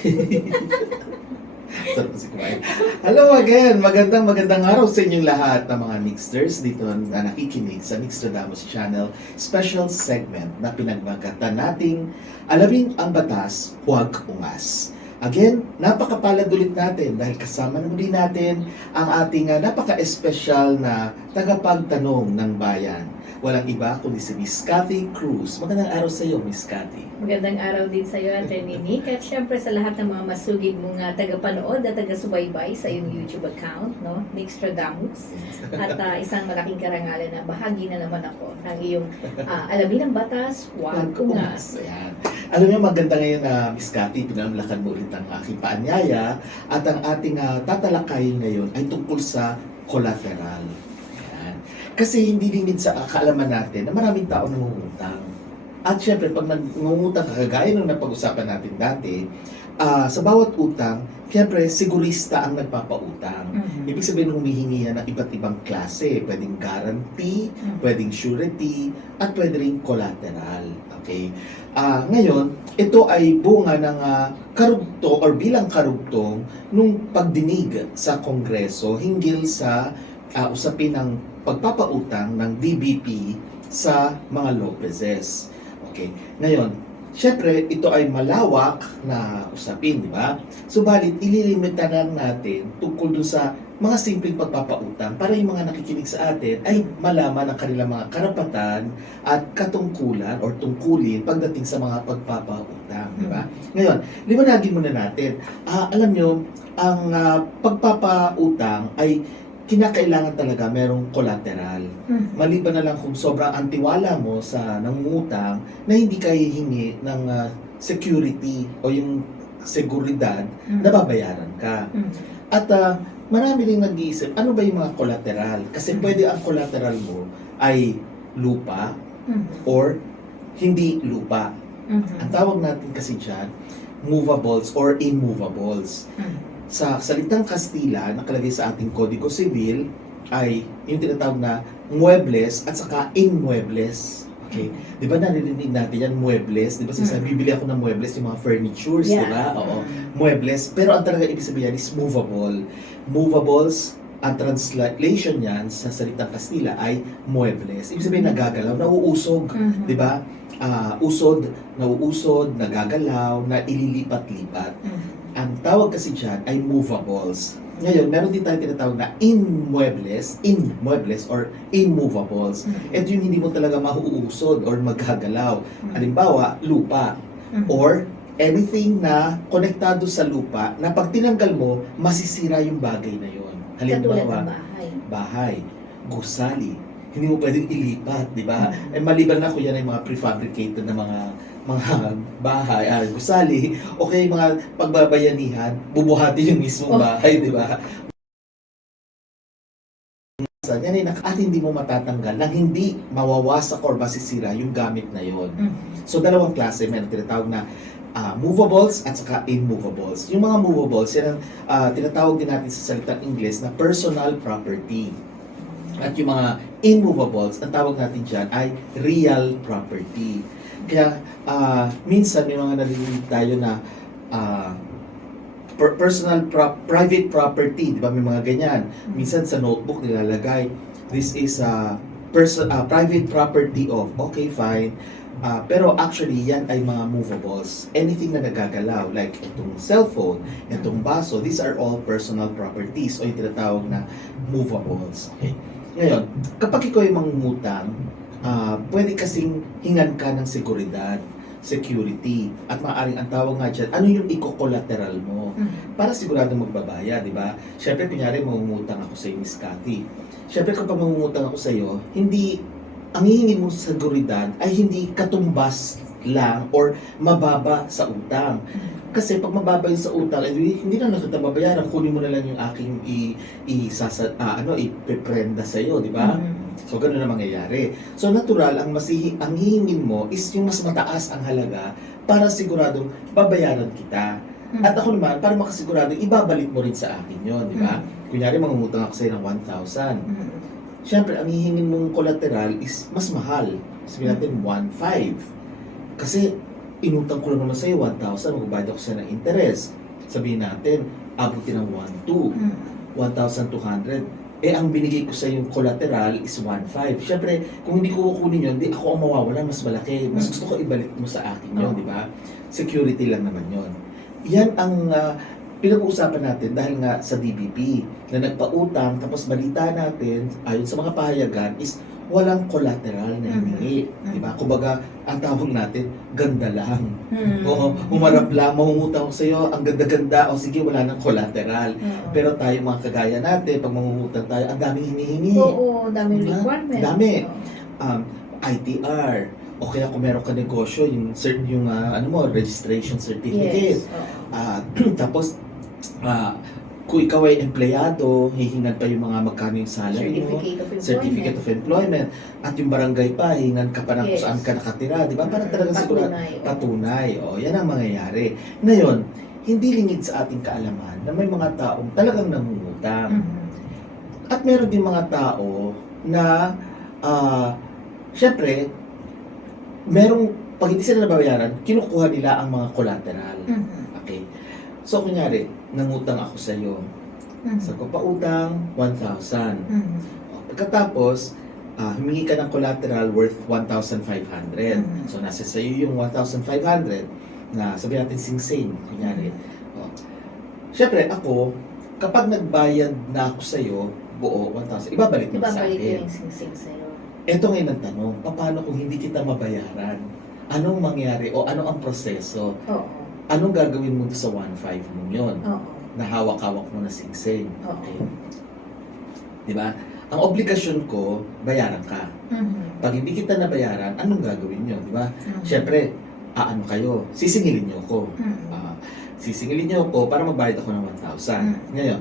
Sarap kasi kumain. Hello again! Magandang araw sa inyong lahat ng mga Nixters dito na nakikinig sa Nixtradamus Channel special segment na pinagmagatan nating alamin ang batas, huwag ungas. Again, napakapalad ulit natin dahil kasama na muli natin ang ating napaka-espesyal na tagapagtanong ng bayan. Walang iba kundi si Miss Cathy Cruz. Magandang araw sa iyo, Miss Cathy. Magandang araw din sa iyo, Atty. Nick. At syempre sa lahat ng mga masugid mong tagapanood at taga-subaybay sa iyong YouTube account, no? Nixtradamus. At isang malaking karangalan na bahagi na naman ako ng iyong alamin ng batas, huwag ungas. Ayan. Alam niyo, maganda ngayon na Miss Cathy, pinamlakan mo ulit ang aking paanyaya at ang ating tatalakayin ngayon ay tungkol sa collateral. Ayan. Kasi hindi limit sa kaalaman natin na maraming tao nangungutang. At syempre, pag nangungutang ka, kagaya nung napag-usapan natin dati, sa bawat utang, syempre, sigurista ang nagpapautang. Ibig sabihin, humihingi yan ng iba't ibang klase. Pwedeng guarantee, pwedeng surety, at pwede rin collateral. Okay? Ngayon, ito ay bunga ng karugtong or bilang karugtong nung pagdinig sa Kongreso hinggil sa usapin ng pagpapautang ng DBP sa mga Lopezes. Okay. Ngayon, syempre, ito ay malawak na usapin, di ba? Subalit, ililimita lang natin tungkol dun sa mga simpleng pagpapautang para yung mga nakikinig sa atin ay malaman ang kanilang mga karapatan at katungkulan or tungkulin pagdating sa mga pagpapautang, di ba? Ngayon, liwanagin muna natin. Alam nyo, ang pagpapautang ay kinakailangan talaga merong collateral. Maliban na lang kung sobrang antiwala mo sa nangungutang na hindi ka hihingi ng security o yung seguridad na babayaran ka. At marami rin nag-iisip, ano ba yung mga collateral? Kasi pwede ang collateral mo ay lupa or hindi lupa. Ang tawag natin kasi dyan, movables or immovables. Sa salitang Kastila, nakalagay sa ating Kodigo Civil, ay yung tinatawag na muebles at saka inmuebles. Okay? Di ba narinig natin yan, muebles? Di ba sinasabi, bibili ako ng muebles, yung mga furnitures, di ba? Oo, muebles. Pero ang talaga ibig sabihin is movable. Movables, ang translation yan sa salitang Kastila ay muebles. Ibig sabihin, nagagalaw, nauusog, di ba? Nauusod, nagagalaw, na ililipat-lipat. Ang tawag kasi dyan ay movables. Ngayon, meron din tayong tinatawag na inmuebles or immovables. Ito yung hindi mo talaga mahuusod or magagalaw. Halimbawa, lupa or anything na konektado sa lupa na pag tinanggal mo, masisira yung bagay na yon. Halimbawa, bahay, gusali, hindi mo pwedeng ilipat, di ba? Maliban na kung yan ay mga prefabricated na mga bahay, gusali, o kaya mga pagbabayanihan, bubuhati yung mismong bahay, di ba? Yan ay at hindi mo matatanggal nang hindi mawawasak or masisira yung gamit na yon. So, dalawang klase, may tinatawag na movables at saka immovables. Yung mga movables, yan ang tinatawag din natin sa salitang Ingles na personal property. At yung mga immovables, ang tawag natin dyan ay real property. Kaya minsan may mga narinig tayo na private property, di ba? May mga ganyan. Minsan sa notebook nilalagay, this is private property of, okay, fine. Pero actually, yan ay mga movables. Anything na nagagalaw, like itong cellphone, itong baso, these are all personal properties o yung tinatawag na movables. Okay? Ngayon, kapag ikaw ay mangungutang, pwede kasing hingan ka ng seguridad, security, at maaaring ang tawag nga dyan, ano yung iko-collateral mo para sigurado magbabaya, di ba? Siyempre, kunyari, mangungutang ako sa iyo, Miss Cathy. Siyempre, kapag mangungutang ako sa iyo, hindi, ang hihingin mo sa seguridad ay hindi katumbas lang or mababa sa utang. Kasi pag mababa yung sa utang, hindi na nakita babayaran, kunin mo na lang yung aking ipeprenda sa iyo, di ba? So, gano'n na mangyayari. So, natural, ang hihingin mo is yung mas mataas ang halaga para siguradong babayaran kita. At ako naman, para makasigurado, ibabalik mo rin sa akin yon, di ba? Kunyari, mangungutang ako sa'yo ng 1,000. Siyempre, ang hihingin mong collateral is mas mahal. Sabihin natin, 1,500. Kasi, inutang ko lang naman sa'yo 1,000, magbabayad ako sa'yo ng interest. Sabihin natin, abutin ng 1,200, 1,200. Eh, ang binigay ko sa yung collateral is 1,500. Siyempre, kung hindi ko kukunin yun, di ako ang mawawala, mas malaki. Mas gusto ko ibalik mo sa akin yun, di ba? Security lang naman yun. Yan ang pinag-uusapan natin dahil nga sa DBP na nagpautang, tapos balita natin, ayon sa mga pahayagan, is walang collateral na hiningi. Di ba? Kumbaga, ang tawag natin, ganda lang. Oo, umarap lang, mangungutang ko sa'yo, ang ganda-ganda, o sige, wala nang collateral. Pero tayo mga kagaya natin, pag mangungutang tayo, ang daming hinihingi. Oo, daming Diba? requirement. Dami. Oo. ITR, o kaya kung meron ka negosyo, yung registration certificate. Yes. Oo. Tapos, kung ikaw ay empleyado, hihingan pa yung mga magkano yung salary mo, Certificate of Employment, at yung barangay pa, hihingan ka pa ng kung Yes. saan ka nakatira, di ba? Parang talagang siguro Patunay. patunay. O, yan ang mangyayari. Ngayon, hindi lingid sa ating kaalaman na may mga taong talagang nangungutang. At meron din mga tao na, syempre, merong, pag hindi sila nababayaran, kinukuha nila ang mga collateral. Okay? So, kunyari, nangutang ako sa iyo. Sa ko pautang, 1,000. Pagkatapos, humingi ka ng collateral worth 1,500. So, nasa sa iyo yung 1,500 na sabihin natin sing-sing, kunyari. Siyempre, ako, kapag nagbayad na ako sa iyo, buo, 1,000, ibabalik mo sa Ibabalik akin. yung sing-sing sa'yo. Ito ngayon ang tanong, paano kung hindi kita mabayaran? Anong mangyari o ano ang proseso? Oo. Anong gagawin mo sa 1,500 mo yun? Oo. Na hawak-hawak mo na sing-sing. Oo. Okay. Di ba? Ang obligasyon ko, bayaran ka. Pag hindi kita nabayaran, anong gagawin nyo? Di ba? Siyempre, ano kayo? Sisingilin nyo ako. Sisingilin nyo ako para magbayad ako ng 1,000. Ngayon,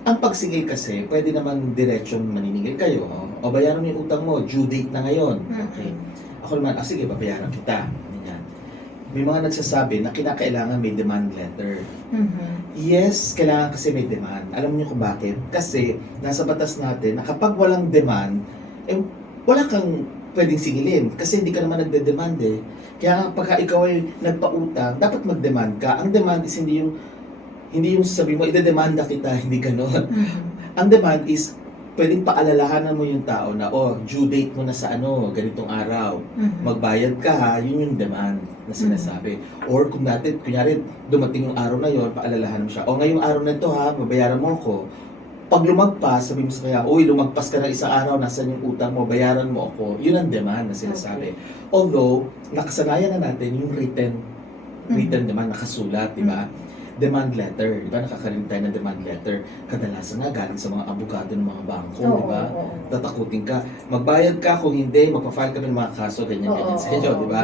ang pagsingil kasi, pwede naman diretsong maniningil kayo. O bayaran mo yung utang mo, due date na ngayon. Okay. Ako naman, sige, babayaran kita. Ganyan. May mga nagsasabi na kinakailangan may demand letter. Yes, kailangan kasi may demand. Alam niyo kung bakit? Kasi nasa batas natin na kapag walang demand, wala kang pwedeng singilin kasi hindi ka naman nagde-demand eh. Kaya pagka ikaw ay nagpautang, dapat mag-demand ka. Ang demand is hindi yung sabi mo, ide-demanda kita, hindi gano'n. Ang demand is, pwedeng paalalahanan mo yung tao na, due date mo na sa ganitong araw. Magbayad ka ha, yun yung demand na sinasabi. Or kung natin, kunyari, dumating yung araw na yon, paalalahanan mo siya, ngayong araw na ito ha, babayaran mo ako. Pag lumagpas, sabi mo sa kanya, lumagpas ka ng isang araw, nasan yung utang mo, bayaran mo ako. Yun ang demand na sinasabi. Although, nakasanayan na natin yung written demand, nakasulat, di ba? Demand letter, di ba? Nakakarinig tayo ng demand letter. Kadalasan nga galing sa mga abogado ng mga bangko, di ba? Tatakutin ka. Magbayad ka, kung hindi, magpa-file kami ng mga kaso, ganyan-ganyan sa inyo, di ba?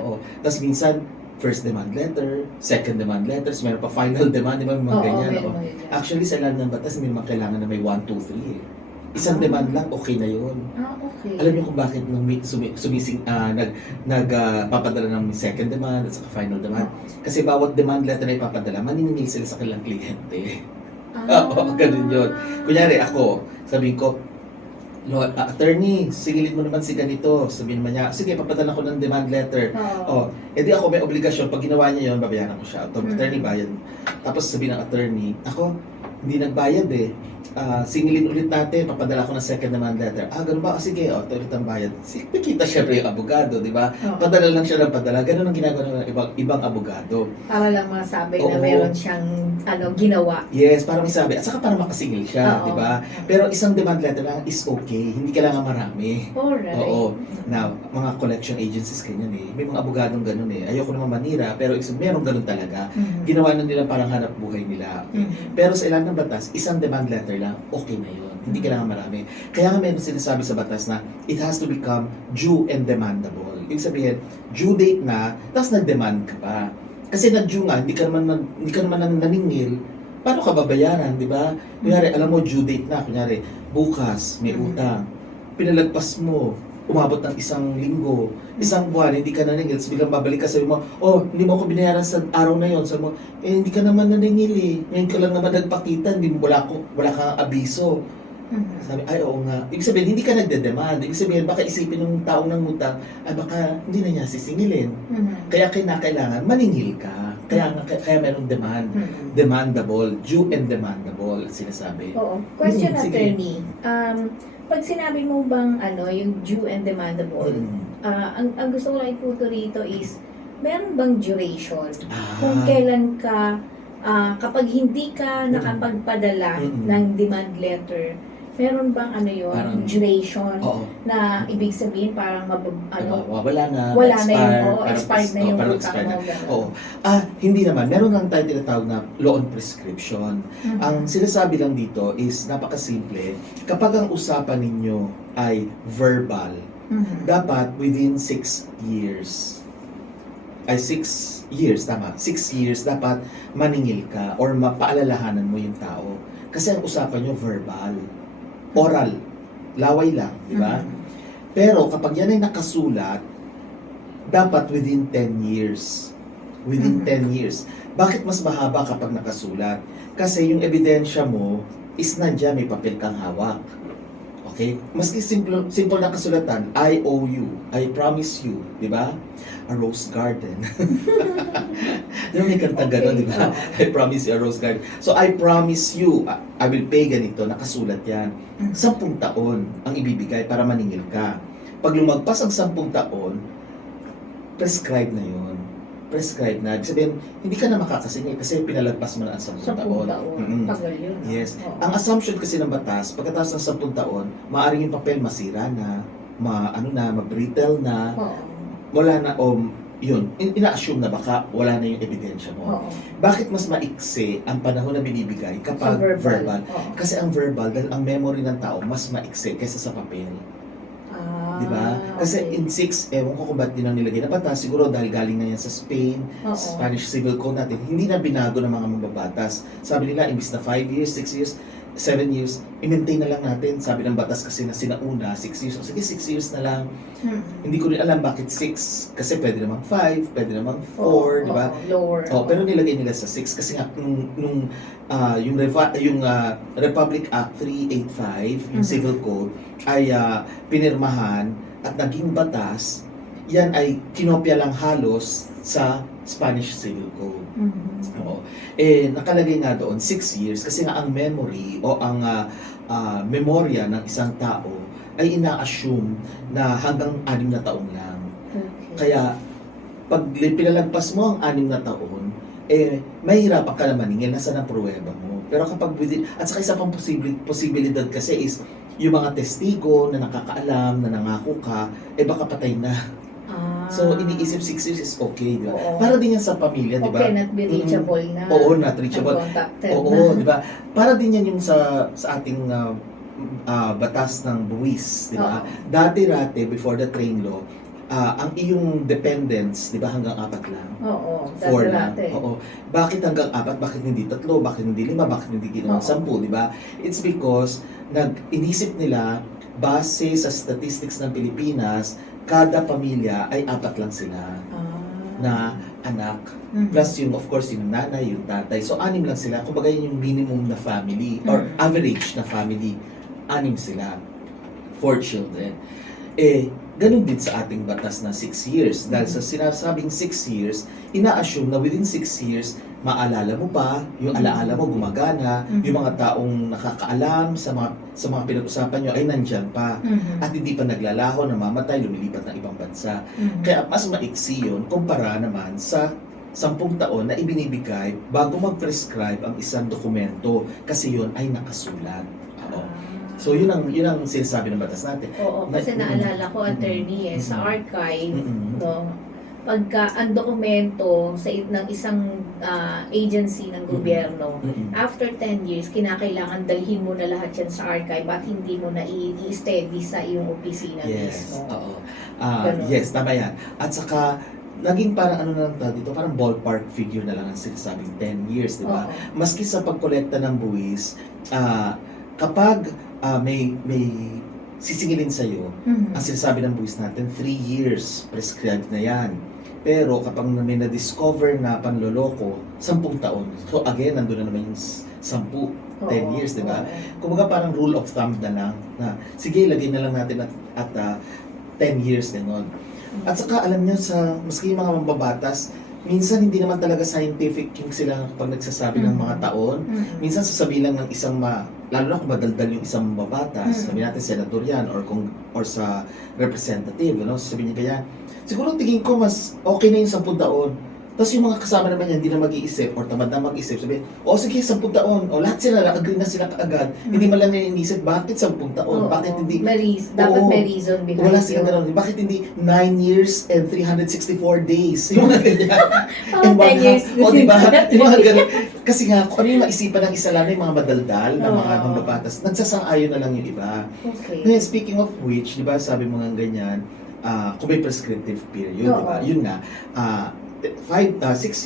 Oo. Tapos minsan, first demand letter, second demand letters, meron pa final demand, di ba? Mga ganyan. Actually, sa ilan ng batas, may mga kailangan na may 1, 2, 3 eh. Isang demand lang, okay na yun. Okay. Alam niyo kung bakit nung nagpapadala ng second demand at saka final demand? Kasi bawat demand letter na ipapadala, maniningil sila sa kanilang kliyente. Oo, ganun yun. Kunyari ako, sabihin ko, attorney, singilin mo naman si ganito. Sabihin naman niya, sige, papadala ko ng demand letter. Edi ako may obligasyon, pag ginawa niya yun, babayaran ko siya. Attorney, bayad. Tapos sabihin ng attorney, ako, hindi nagbayad eh. Singilin ulit natin, papadala ko ng second demand letter. Ganun ba? Sige, ito ulit ang bayad. Nakita syempre yung abogado, di ba? Padala lang siya ng padala. Ganun ang ginagawa ng ibang abogado. Para lang masabi na Oo. meron siyang ginawa. Yes, para may sabi. At saka para makasingil siya, Oo. di ba? Pero isang demand letter lang is okay. Hindi kailangan marami. Alright. Oo. Now, mga collection agencies ganyan eh. May mga abogadong ganun eh. Ayoko naman manira, pero meron ganun talaga. Ginawa na nila parang hanap buhay nila. Pero sa ilang ng batas, isang demand letter lang, okay na yun. Hindi kailangan marami. Kaya nga meron sinasabi sa batas na it has to become due and demandable. Ibig sabihin, due date na, tapos nag-demand ka pa. Kasi nag-due nga, hindi ka naman naningil, paano ka babayaran, di ba? Kunyari, alam mo, due date na, kunyari, bukas, may utang, pinalagpas mo, umabot ng isang linggo, isang buwan, hindi ka naningil, tapos biglang babalik ka, sabi mo, hindi mo ako binayaran sa araw na yon. Sabi mo, hindi ka naman naningil eh. Ngayon ka lang naman nagpakita, wala kang abiso. Sabi, ay oo nga. Ibig sabihin, hindi ka nagde-demand. Ibig sabihin, baka isipin ng taong nangutang, ay baka hindi na niya sisingilin. Kaya kinakailangan, maningil ka. Kaya merong demand. Demandable. Due and demandable, sinasabi. Oo. Question, Sige. attorney. Pag sinabi mo bang yung due and demandable, ang gusto ko lang iputo rito is, meron bang duration? Kung kailan ka, kapag hindi ka nakapagpadala ng demand letter, meron bang Parang- duration Oo. na ibig sabihin parang Wala na. wala na yung, parang- expired na yung parang utang expired na. mo. ganun. Oo. Hindi naman. Meron lang tayo tinatawag na law on prescription. Ang sinasabi lang dito is napakasimple. Kapag ang usapan ninyo ay verbal, dapat within 6 years. Ay 6 years, tama. 6 years dapat maningil ka or mapaalalahanan mo yung tao. Kasi ang usapan nyo verbal. Oral. Laway lang, di ba? Pero kapag yan ay nakasulat, dapat within 10 years. Within 10 years. Bakit mas mahaba kapag nakasulat? Kasi yung ebidensya mo is nandiyan, may papel kang hawak. Okay? Maski simple na kasulatan, I owe you, I promise you, di ba? A rose garden. Di ba may kanta gano'n, di ba? I promise you a rose garden. So, I promise you, I will pay ganito, nakasulat yan. 10 taon ang ibibigay para maningil ka. Pag lumagpas ang 10 taon, prescribe na yun. Prescribe na. Ibig sabihin, hindi ka na makakasingil kasi pinalagpas mo na ang 10 Sa taon. Mm-mm. Tagal yun. Yes. Oo. Ang assumption kasi ng batas, pagkatapos ng 10 taon, maaaring yung papel masira na, ma-brittle na, Oo. wala na, yun, ina-assume na baka wala na yung ebidensya mo. Oo. Bakit mas maiksi ang panahon na binibigay Sa kapag verbal. verbal? Oo. Kasi ang verbal, dahil ang memory ng tao mas maiksi kaysa sa papel. Di ba? Kasi okay. in 6, ewan ko kung ba't din ang nilagay na batas, siguro dahil galing na yan sa Spain, Oo. Spanish Civil Code natin, hindi na binago ng mga mababatas. Sabi nila, imbis na 5 years, 6 years, 7 years, i-maintain na lang natin. Sabi ng batas kasi na sinauna, 6 years. O sige, 6 years na lang. Hindi ko rin alam bakit 6. Kasi pwede namang 5, pwede namang 4, di ba? Lower. Pero nilagay nila sa 6 kasi nga yung Republic Act 385, yung Civil Code ay pinirmahan at naging batas. Yan ay kinopya lang halos sa Spanish Civil Code. Oo. Nakalagay nga doon 6 years kasi nga ang memory o ang memorya ng isang tao ay ina-assume na hanggang 6 na taon lang. Okay. Kaya pag pinalagpas mo ang 6 na taon, mahirapan ka na maningil, nasa na pruweba mo. Pero kapag at saka isa pang posibilidad kasi is yung mga testigo na nakakaalam, na nangako ka, baka patay na. So, iniisip 6 years is okay, di ba? Oo. Para din yan sa pamilya, di ba? Okay, not be reachable na. Oo, not reachable. Uncontacted Oo, na. di ba? Para din yan yung sa ating batas ng buwis, di ba? Oo. Dati-rati, before the train law, ang iyong dependents, di ba, hanggang 4 lang? Oo. 4 lang. dati. Oo. Bakit hanggang 4? Bakit hindi 3? Bakit hindi 5? Bakit hindi ginawang Oo. 10? Di ba? It's because inisip nila, base sa statistics ng Pilipinas, kada pamilya ay 4 lang sila na anak. Plus yung, of course, yung nanay, yung tatay. So, 6 lang sila. Kumbaga yun yung minimum na family or average na family. 6 sila. 4 children. Ganun din sa ating batas na 6 years. Dahil sa sinasabing 6 years, ina-assume na within 6 years, maalala mo pa, yung alaala mo gumagana, yung mga taong nakakaalam sa mga pinag-usapan nyo ay nandyan pa. At hindi pa naglalaho, namamatay, lumilipat ng ibang bansa. Kaya mas maiksi yun kumpara naman sa 10 taon na ibinibigay bago mag-prescribe ang isang dokumento kasi yun ay nakasulat. Oo. So yun ang sinasabi ng batas natin. Oo, kasi naalala ko, attorney, sa archive, no, pagka ang dokumento ng isang agency ng gobyerno, after 10 years, kinakailangan dalhin mo na lahat yan sa archive at hindi mo na i-steady sa iyong opisina Yes, mismo. oo. Ganun. Yes, tama yan. At saka, naging parang ano na lang tawag dito, parang ballpark figure na lang ang sinasabing 10 years, di ba? Oo. Maski sa pagkolekta ng buwis, kapag may sisingilin sa'yo, ang sinasabi ng buwis natin, 3 years prescribed na yan. Pero kapag may na-discover na panloloko, 10 taon. So again, nandun na naman yung 10, 10 years, di ba? Kumbaga parang rule of thumb na lang na sige, lagay na lang natin at 10 years gano'n. At saka alam niyo sa maski yung mga mambabatas, minsan hindi naman talaga scientific yung sila kapag nagsasabi ng mga taon. Minsan sasabihin lang ng isang lalo na kung madaldal yung isang mambabatas, sabi natin senador yan or sa representative, sasabihin niya kaya siguro tingin ko mas okay na yung 10 taon. Tapos yung mga kasama naman yan, hindi na mag-iisip or tamad na mag-isip. Sabi, sige, 10 taon. O lahat sila, agree na sila kaagad. Hindi man lang iniisip, bakit 10 taon? Bakit hindi... Dapat may reason behind wala sila gano'n. Bakit hindi 9 years and 364 days? Yung mga ganyan. And 10 years. diba? Yung mga ganyan. Kasi nga, kung ano yung maisipan ng isa lang, yung mga madaldal na mga mambabatas, nagsasang-ayon na lang yung iba. Okay. Ngayon, speaking of which, di ba, sabi mo nga ganyan, kung may prescriptive period, di ba? Yun nga, 6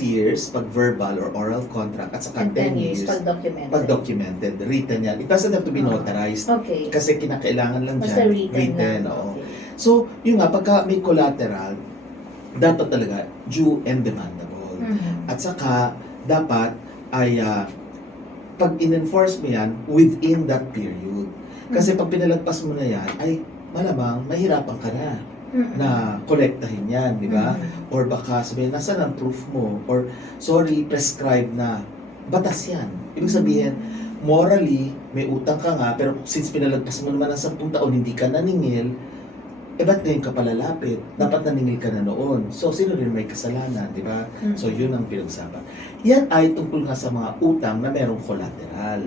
years pag verbal or oral contract at saka 10 years pag documented, written yan. It doesn't have to be notarized Okay. kasi kinakailangan lang Basta dyan. written na. Oo. Okay. So, yun nga, pagka may collateral, dapat talaga due and demandable. At saka, dapat ay pag in-enforce mo yan within that period. Kasi pag pinalagpas mo na yan, ay malamang mahirapan ka na kolektahin yan, di ba? Or baka sabihin, nasaan ang proof mo? Or, sorry, prescribed na. Batas yan. Ibig sabihin, morally, may utang ka nga, pero since pinalagpas mo naman ng 10 taon, hindi ka naningil, ba't ngayon ka palalapit? Dapat naningil ka na noon. So, sino rin may kasalanan, di ba? So, yun ang pinag-usapan. Yan ay tungkol nga sa mga utang na merong collateral.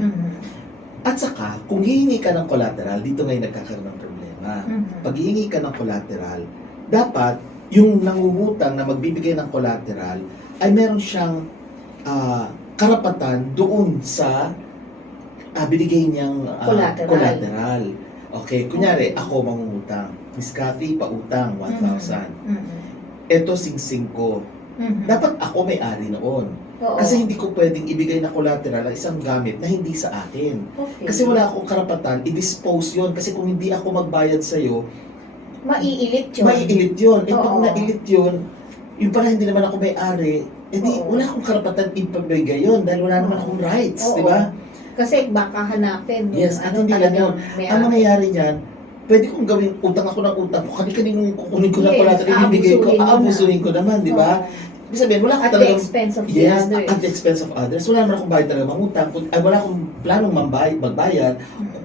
At saka, kung hihingi ka ng collateral, dito ngayon nagkakaroon ng problema. Pag hihingi ka ng collateral, dapat yung nangungutang na magbibigay ng collateral ay meron siyang karapatan doon sa binigay niyang collateral. Okay, kunyari, ako mangungutang. Miss Cathy, pautang, 1,000. Ito, singsing ko. Dapat ako may-ari noon. Kasi hindi ko pwedeng ibigay na collateral ang isang gamit na hindi sa akin. Okay. Kasi wala akong karapatan, i-dispose yun. Kasi kung hindi ako magbayad sa'yo, maiilit yun. maiilit yun. Pag Oo. nailit yun, yung pala hindi naman ako may-ari, wala akong karapatan ipabigay yun dahil wala naman akong rights, di ba? Kasi baka hanapin. Yes, at hindi lang yun. Ang mangyayari niyan, pwede kong gawin, utang ako ng utang ko, kani-kaninong kukunin ko na collateral, ibibigay ko, aabusuhin ko naman, di ba? Ibig sabihin, wala akong At the talagang... expense of Yes, others. at the expense of others. Wala naman akong bayad talaga mangutang. Wala akong planong magbayad.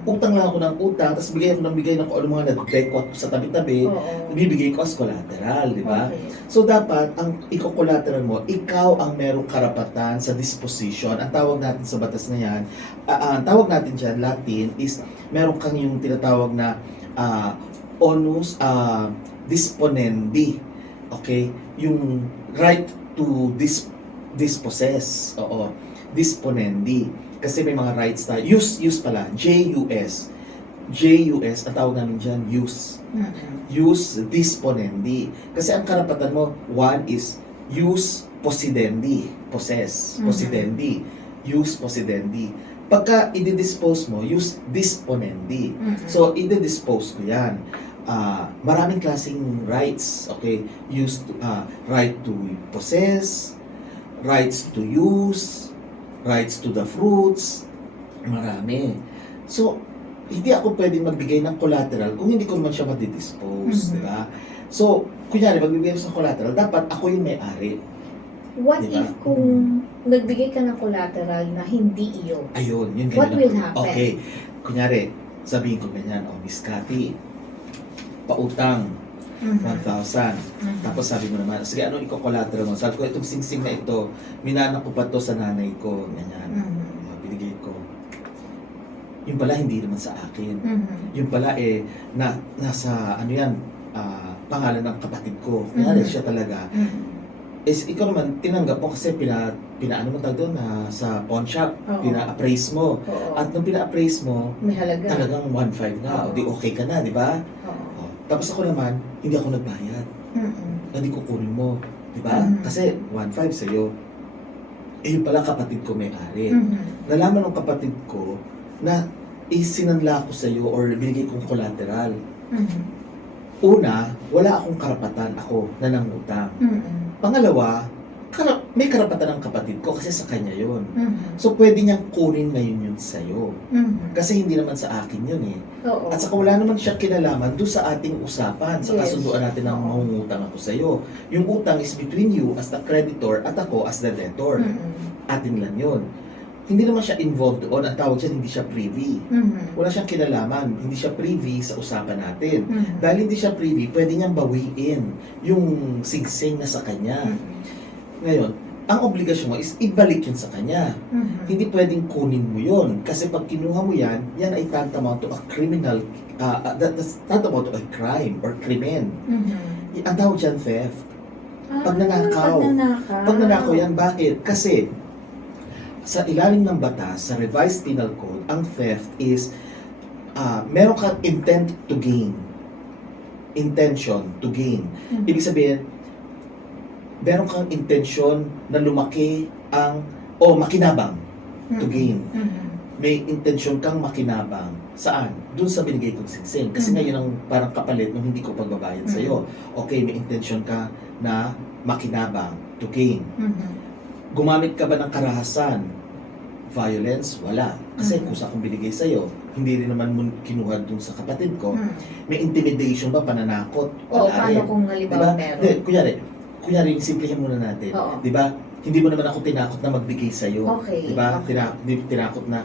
Utang lang ako ng utang, tapos bigay ako ng bigay ng kung ano mga nag-dequat sa tabi-tabi, ibibigay ko as collateral, di ba? Okay. So dapat, ang iko-collateral mo, ikaw ang merong karapatan sa disposition. Ang tawag natin sa batas na yan, ang tawag natin dyan, Latin, is meron kang yung tinatawag na onus disponendi. Okay? Yung right to dispossess. Oo. Disponendi. Kasi may mga rights tayo. Use pala. J-U-S. J-U-S. Ang tawag namin dyan, use. Use disponendi. Kasi ang karapatan mo, one is use possidendi. Possess. Possidendi. Use possidendi. Pagka i-dispose mo, use disponendi. So, i-dispose ko yan. Maraming klaseng rights, okay? Right to possess, rights to use, rights to the fruits, marami. So, hindi ako pwedeng magbigay ng collateral kung hindi ko naman siya madidispose, di ba? So, kunyari, magbibigay ako sa collateral, dapat ako yung may-ari. What Diba? if kung nagbigay ka ng collateral na hindi iyo? Ayun, yun What ganun. will happen? Okay, kunyari, sabihin ko ganyan, Miss Cathy, pautang, 1,000. Tapos sabi mo naman, sige, ano iko-collateral mo? Sabi ko, itong singsing na ito, minana ko pa to sa nanay ko, ganyan. Binigay ko. Yung pala, hindi naman sa akin. Yung pala, nasa, ano yan, pangalan ng kapatid ko. Kaya siya talaga. Ikaw naman, tinanggap mo kasi pinaano mo tawag doon sa pawn shop, pina-appraise mo. At nung pina-appraise mo, May halaga. talagang 1,500 na. O di okay ka na, di ba? Tapos ako naman, hindi ako nagbayad. Hindi kukunin mo. Di ba? Kasi 1,500 sa'yo. Yung pala kapatid ko may-ari. Nalaman ng kapatid ko na isinanla ko sa'yo or binigay kong collateral. Una, wala akong karapatan ako na nangutang. Pangalawa, may karapatan ng kapatid ko kasi sa kanya yun. Mhm. So, pwede niyang kunin ngayon yun sa'yo. Mhm. Kasi hindi naman sa akin yun eh. Oo. At saka wala naman siya kinalaman doon sa ating usapan, sa Yes. kasunduan natin ng Oo. mangungutang ako sa'yo. Yung utang is between you as the creditor at ako as the debtor. Mhm. Atin lang yun. Hindi naman siya involved doon. Ang tawag siya, hindi siya privy. Mhm. Wala siyang kinalaman. Hindi siya privy sa usapan natin. Mhm. Dahil hindi siya privy, pwede niyang bawiin yung singsing na sa kanya. Mhm. Ngayon, ang obligasyon mo is ibalik yun sa kanya. Mhm. Hindi pwedeng kunin mo yun. Kasi pag kinuha mo yan, yan ay tantamount to a criminal, that's tantamount to a crime or krimen. Mhm. Ang tawag dyan, theft. Ah, Pagnanakaw. Pagnanakaw. Pagnanakaw yan, bakit? Kasi sa ilalim ng batas, sa revised penal code, ang theft is meron kang intent to gain. Intention to gain. Mhm. Ibig sabihin, meron kang intensyon na lumaki makinabang to Mhm. gain. Mhm. May intensyon kang makinabang. Saan? Doon sa binigay kong singsing. Kasi Mhm. ngayon ang parang kapalit nung hindi ko pagbabayad sa'yo. Okay, may intensyon ka na makinabang to gain. Mhm. Gumamit ka ba ng karahasan? Violence? Wala. Kasi Mhm. kusa kong binigay sa'yo. Hindi rin naman mo kinuha dun sa kapatid ko. Mhm. May intimidation ba? Pananakot? Oo, Wala paano rin. kung Diba? halimbawa meron? Hindi, kunyari, simplihan muna natin. Oo. Di ba? Hindi mo naman ako tinakot na magbigay sa'yo. Okay. Di ba? Okay. Tinakot na,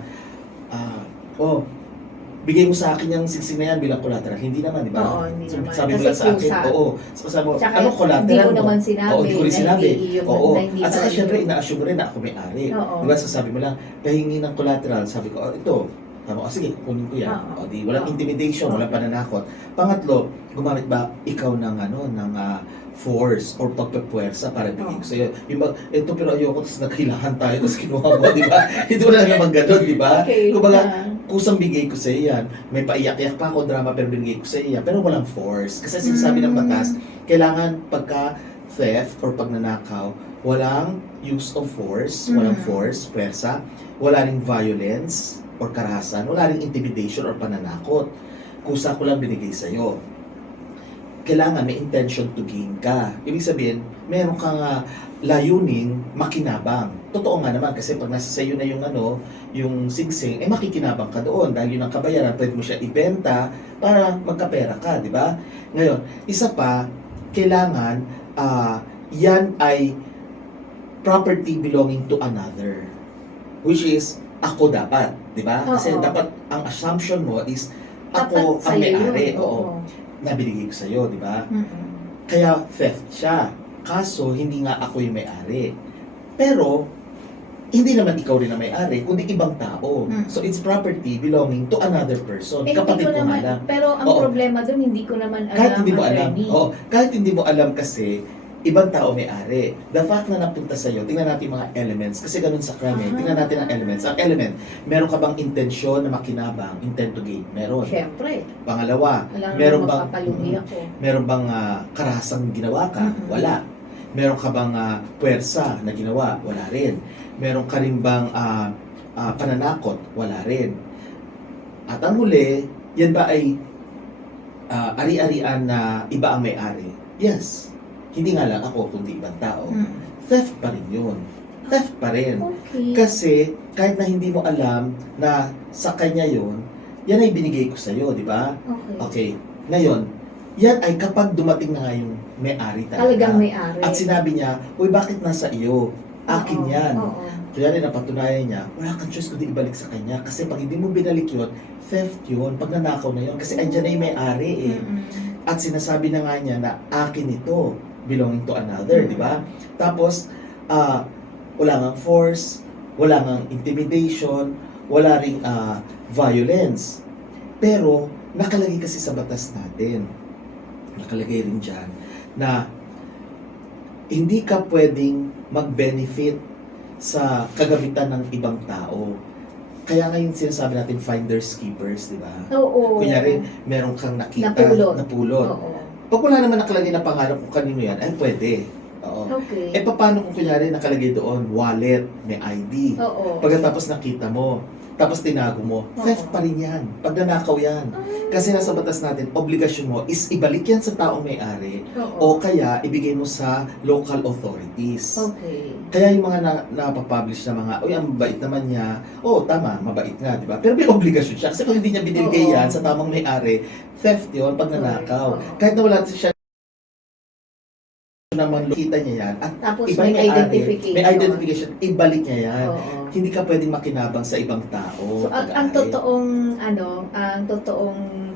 bigay mo sa akin yung singsing na yan bilang collateral. Hindi naman, di ba? Oo, hindi naman. Sabi mo Kasi lang sa akin, kusa. oo. Sabi mo, Tsaka, ano collateral hindi mo mo? naman sinabi. Oo, hindi ko rin na sinabi. hindi yung- Oo. na hindi At saka pala syempre, yun. ina-assume mo rin na ako may-ari. Oo. Di ba? Sasabi mo lang, pahingi ng collateral. Sabi ko, ito. Sabi ko, sige, kukunin ko yan. Oo. O, di, walang Oo. intimidation, Oo. walang pananakot. Pangatlo, gumamit ba ikaw ng force or pagpapwersa para bigay ko sa'yo. Yung ito pero ayoko, tapos naghilahan tayo, tapos kinuha mo, di ba? Hindi mo na naman ganun, di ba? Okay. Kumbaga, Ah. kusang bigay ko sa yan. May paiyak-iyak pa ako, drama, pero binigay ko sa yan. Pero walang force. Kasi sinasabi ng batas, kailangan pagka theft or pagnanakaw, walang use of force, walang force, pwersa, wala ring violence or karahasan, wala ring intimidation or pananakot. Kusa ko lang binigay sa'yo. Kailangan may intention to gain ka. Ibig sabihin, meron kang layuning makinabang. Totoo nga naman kasi pag nasa sayo na yung singsing, makikinabang ka doon dahil yun ang kabayaran, pwede mo siya ibenta para magkapera ka, di ba? Ngayon, isa pa, kailangan yan ay property belonging to another, which is ako dapat, di ba? Kasi Oo. dapat ang assumption mo is Dapat ako ang sa'yo may-ari. yun. Oo. Na binigay ko sa'yo, di ba? Mhm. Kaya theft siya. Kaso, hindi nga ako yung may-ari. Pero, hindi naman ikaw rin ang may-ari, kundi ibang tao. Mm. So, it's property belonging to another person. Hindi Kapatid ko ko nga naman, lang. pero ang Oo. problema doon, hindi ko naman alam. Kahit hindi mo alam. attorney. Oo, kahit hindi mo alam kasi, ibang tao may-ari. The fact na napunta sa'yo, tingnan natin yung mga elements. Kasi ganun sa crime. Tingnan natin ang elements. Ang element, meron ka bang intensyon na makinabang? Intent to gain? Meron. Siyempre. Pangalawa, Alam meron mo bang magpapalugi ako. meron bang karahasang ginawa ka? Mhm. Wala. Meron ka bang puwersa na ginawa? Wala rin. Meron ka rin bang pananakot? Wala rin. At ang huli, yan ba ay ari-arian na iba ang may-ari? Yes. Hindi nga lang ako, kundi ibang tao. Mm. Theft pa rin yun. Theft pa rin. Okay. Kasi, kahit na hindi mo alam na sa kanya yun, yan ay binigay ko sa'yo, di ba? Okay. Okay. Ngayon, yan ay kapag dumating na nga yung may-ari talaga. Talagang may-ari. At sinabi niya, uy, bakit nasa iyo? Akin Oo. yan. Oo. Kaya rin napatunayan niya, wala kang choice kundi ibalik sa kanya. Kasi pag hindi mo binalik yun, theft yun. Pag nanakaw na yun. Kasi andyan na yung may-ari eh. Mm-mm. At sinasabi na nga niya na akin ito, belonging to another, di ba? Tapos, wala ngang force, wala ngang intimidation, wala ring violence. Pero, nakalagay kasi sa batas natin, nakalagay rin dyan, na hindi ka pwedeng mag-benefit sa kagamitan ng ibang tao. Kaya ngayon sinasabi natin finders keepers, di ba? Oo. Kunyari, meron kang nakita, napulot. Oo. Pag wala naman nakalagay na pangalan kung kanino yan, ay pwede. Oo. Okay. Paano kung kunyari nakalagay doon, wallet, may ID. Oo. Pagkatapos nakita mo, tapos tinago mo, theft pa rin yan. Pag nanakaw yan. Kasi nasa batas natin, obligasyon mo is ibalik yan sa taong may-ari o kaya ibigay mo sa local authorities. Okay. Kaya yung mga napapublish na mga, uy, ang bait naman niya, tama, mabait nga, di ba? Pero may obligasyon siya. Kasi kung hindi niya binigay yan sa tamang may-ari, theft yun pag nanakaw. Kahit na wala siya naman, kita niya yan. At Tapos iba may may-ari, identification. may identification, ibalik niya yan. Oo. Hindi ka pwedeng makinabang sa ibang tao. So, ang totoong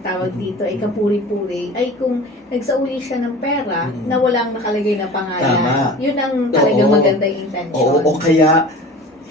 tawag dito ay kapuri-puri ay kung nagsauli siya ng pera na walang nakalagay na pangalan. Tama. Yun ang talagang magandang intention. O kaya,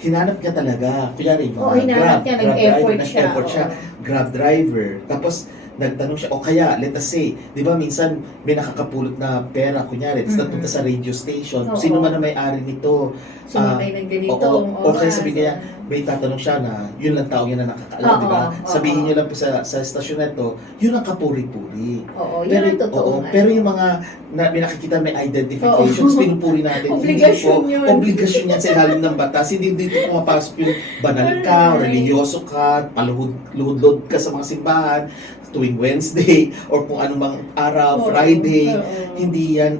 hinanap niya talaga. Kunyari, hinanap niya, nag-effort siya. Grab driver. Tapos, nagtanong siya, o kaya, let us say, di ba minsan may nakakapulot na pera, kunyari, tapos napunta sa radio station, sino man na may-ari nito, sumakay ng ganito, o kaya sabi niya, may tatanong siya na, yun lang tao yan na nakakaalam, di ba? Sabihin niyo lang po sa estasyon na ito, yun ang kapuri-puri. Oo, yun ang totoo. Pero yung mga, may nakikita may identifications, pinupuri natin, obligasyon hindi yun. po, obligasyon yan sa ilalim ng batas, hindi dito pumapasok yung banal ka, o religyoso ka, paluhod-luhod ka sa mga simbahan, tuwing Wednesday or kung anumang araw, Friday, hindi yan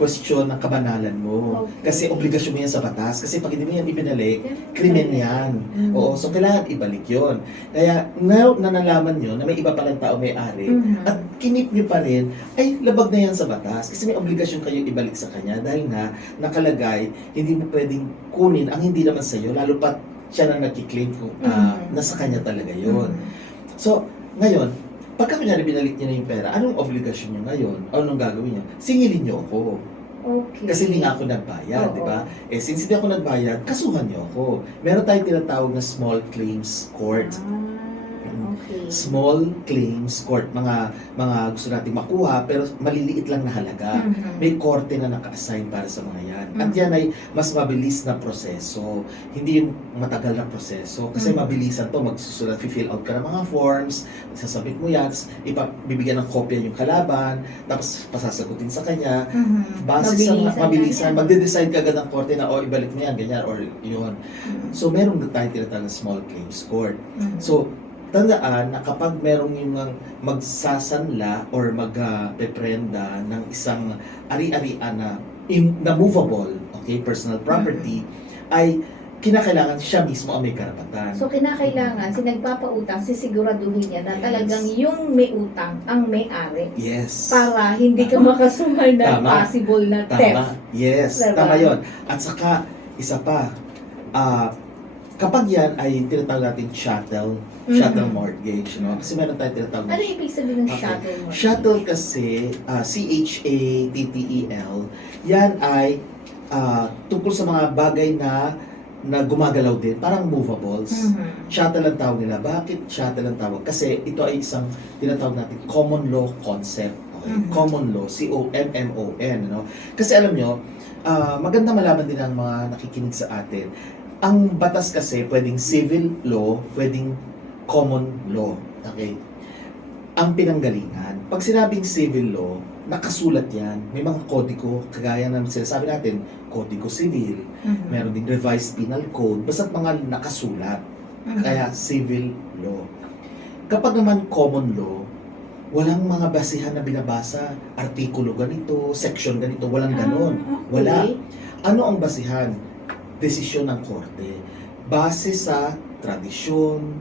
question ng kabanalan mo. Kasi obligasyon mo yan sa batas. Kasi pag hindi mo yan ibinalik, krimen yan. Oo, so kailangan ibalik yon. Kaya ngayon na nalaman nyo na may iba palang tao may-ari at kinip nyo pa rin, ay labag na yan sa batas. Kasi may obligasyon kayo ibalik sa kanya dahil nga nakalagay, hindi mo pwedeng kunin ang hindi naman sa'yo, lalo pa siya na nagkiklaim kung nasa kanya talaga yon. So, ngayon, pagka kunyari binalik niya na yung pera, anong obligasyon niyo ngayon? O anong gagawin niyo? Singilin niyo ako. Okay. Kasi hindi nga ako nagbayad, di ba? Since hindi ako nagbayad, kasuhan niyo ako. Meron tayong tinatawag na small claims court. Okay. Small claims court, mga gusto nating makuha pero maliliit lang na halaga. May korte na naka-assign para sa mga yan. At yan ay mas mabilis na proseso. Hindi yung matagal na proseso. Kasi mabilisan to, magsusulat, fill out ka ng mga forms, sasabit mo yan, bibigyan ng kopya yung kalaban, tapos pasasagutin sa kanya. Base sa mabilisan, magde-decide ka agad ng korte na, ibalik mo yan, ganyan, or yun. So, meron na tayong tinatawag na small claims court. So, tandaan na kapag merong yung magsasanla or magpeprenda ng isang ari-arian na movable, okay, personal property, ay kinakailangan siya mismo ang may karapatan. So, kinakailangan, nagpapautang, sisiguraduhin niya na talagang yung may utang ang may-ari. Yes. Para hindi ka makasuhan ng possible na theft. Tama. Yes. Diba? Tama yun. At saka, isa pa, kapag yan ay tinatawag natin chattel mortgage, no? Kasi meron tayong tinatawag Ano ibig sabihin ng chattel mortgage? Chattel kasi, CHATTEL, yan ay tungkol sa mga bagay na gumagalaw din, parang movables. Chattel ang tawag nila. Bakit chattel ang tawag? Kasi ito ay isang tinatawag natin common law concept. Okay? Common law, COMMON. No? Kasi alam nyo, maganda malaman din ang mga nakikinig sa atin. Ang batas kasi pwedeng civil law, pwedeng common law. Okay? Ang pinanggalingan, pag sinabing civil law, nakasulat yan. May mga kodiko, kagaya ng sinasabi natin, Kodiko Civil, meron ding Revised Penal Code, basta mga nakasulat. Kaya civil law. Kapag naman common law, walang mga basihan na binabasa, artikulo ganito, section ganito, walang ganon. Wala. Ano ang basihan? Desisyon ng korte. Base sa tradisyon,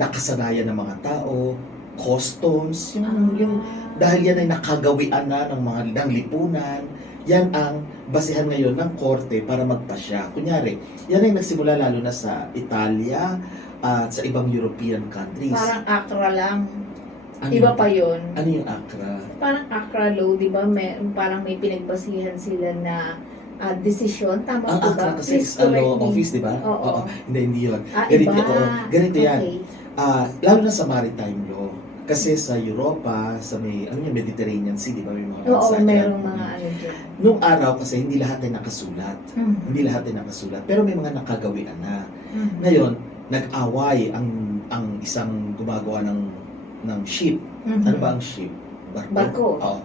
nakasanayan ng mga tao, customs, yung dahil yan ay nakagawian na ng lipunan, yan ang basihan ngayon ng korte para magpasya. Kunyari, yan ay nagsimula lalo na sa Italia at sa ibang European countries. Parang ACRA lang. Iba pa yun. Ano yung ACRA? Parang ACRA law, di ba? Parang may pinagbasihan sila na desisyon. Tama ang po ba? ACRA kasi is law office, di ba? Oo. Hindi yun. Iba. Ganito yan. Okay. Lalo na sa maritime law. Kasi sa Europa, sa Mediterranean Sea, di ba? May mga Oo, bansa merong dyan. mga ano dyan. Nung araw kasi hindi lahat ay nakasulat. Hindi lahat ay nakasulat. Pero may mga nakagawian na. Ngayon, nag-away ang isang gumagawa ng ship. Ano ba ang ship? Barko. Oo.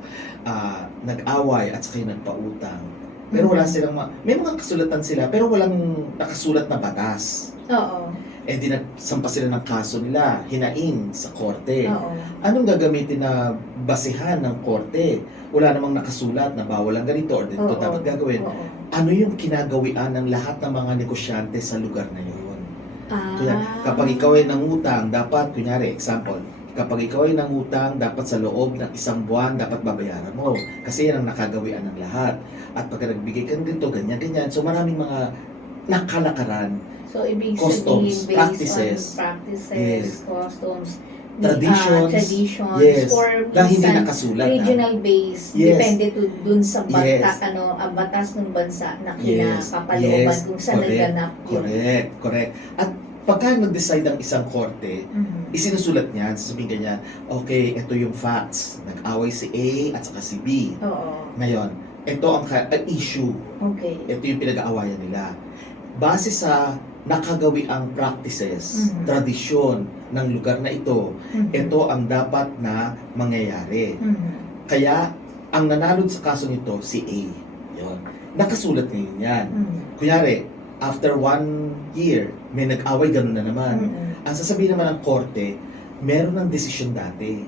Nag-away at saka yung nagpautang. Pero wala silang may mga kasulatan sila pero walang nakasulat na batas. Oo. eh di nagsampa sila ng kaso nila, hinain sa korte. Oo. Anong gagamitin na basehan ng korte? Wala namang nakasulat na bawal ang ganito or dito Oo. dapat gagawin. Oo. Ano yung kinagawian ng lahat ng mga negosyante sa lugar na yun? Kaya kapag ikaw ay nangutang, dapat, kunyari, example, kapag ikaw ay nangutang, dapat sa loob ng isang buwan, dapat babayaran mo. Kasi yan ang nakagawian ng lahat. At pagka nagbigay ka ng ganito, ganyan. So maraming mga nakalakaran, So, ibig Customs, sabihin, based practices. on practices, Yes. customs, Traditions. traditions, Yes. or na hindi minsan, nakasulat. regional base, Yes. depende dun sa Yes. ang batas ng bansa na Yes. kinapapalooban Yes. kung saan Correct. naganap yung... Correct. At pagka nag-decide ang isang korte, Mhm. isinusulat niyan, sasabihin niya, okay, ito yung facts. Nag-away si A at saka si B. Oo. Ngayon, ito ang issue. Okay. Ito yung pinag-aawayan nila. Base sa nakagawiang practices, Mhm. tradisyon ng lugar na ito, Mhm. ito ang dapat na mangyayari. Mhm. Kaya, ang nanalo sa kaso nito, si A. Yun. Nakasulat ngayon yan. Mhm. Kunyari, after 1 year, may nag-away, ganun na naman. Mhm. Ang sasabihin naman ng korte, meron ng desisyon dati.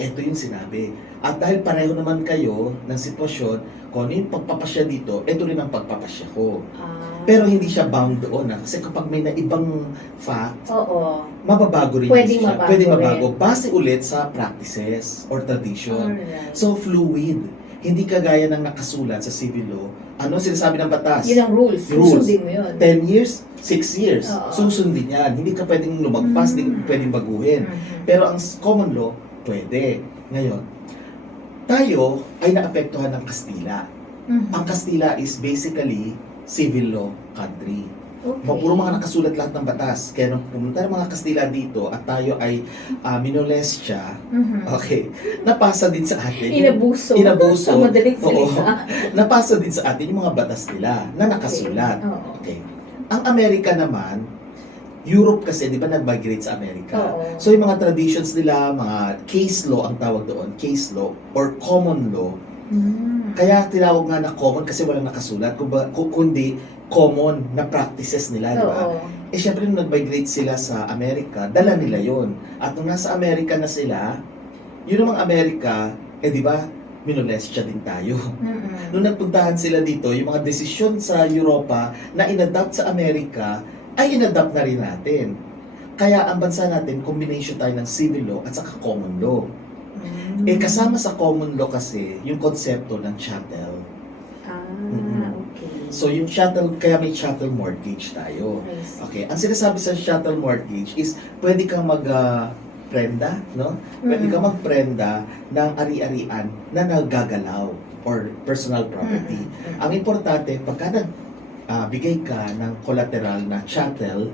Ito yung sinabi. At dahil pareho naman kayo ng sitwasyon, kung ano yung pagpapasya dito, ito rin ang pagpapasya ko. Pero hindi siya bound doon. Kasi kapag may naibang fact, Oo. mababago rin Pwedeng siya. mabago Pwedeng rin. mabago. Base ulit sa practices or tradition. Alright. So, fluid. Hindi kagaya ng nakasulat sa civil law. Ano sinasabi ng batas? Yun ang rules. Rules. Susundin mo yun. 10 years, 6 years. Oo. Susundin yan. Hindi ka pwedeng lumagpas, hindi ka pwedeng baguhin. Mhm. Pero ang common law, pwede. Ngayon, tayo ay naapektuhan ng Kastila. Mhm. Ang Kastila is basically civil law country. Okay. Puro mga nakasulat lahat ng batas. Kaya nung pumunta ng mga Kastila dito at tayo ay minolestya, Mhm. okay, napasa din sa atin. Inabuso. Inabuso. Sa madaling Oo. salita. Napasa din sa atin yung mga batas nila na nakasulat. Oo. Okay. Ang Amerika naman, Europe kasi, di ba nag-migrate sa Amerika? Oo. So yung mga traditions nila, mga case law ang tawag doon, case law or common law. Mm. Kaya tinawag nga na common kasi walang nakasulat, kundi common na practices nila, di ba? Oo. Eh syempre nung nag-migrate sila sa Amerika, dala nila yon. At nung nasa Amerika na sila, yun namang Amerika, eh di ba, minolestya din tayo. Mm-mm. Nung nagpuntahan sila dito, yung mga desisyon sa Europa na inadapt sa Amerika, ay inadapt na rin natin. Kaya ang bansa natin, combination tayo ng civil law at saka common law. Mm. Eh kasama sa common law kasi, yung konsepto ng chattel. Okay. So yung chattel, kaya may chattel mortgage tayo. I see. Okay, ang sinasabi sa chattel mortgage is pwede kang prenda, no? Pwede kang magprenda ng ari-arian na nagagalaw or personal property. Mm-mm. Ang importante, pagka bigay ka ng collateral na chattel,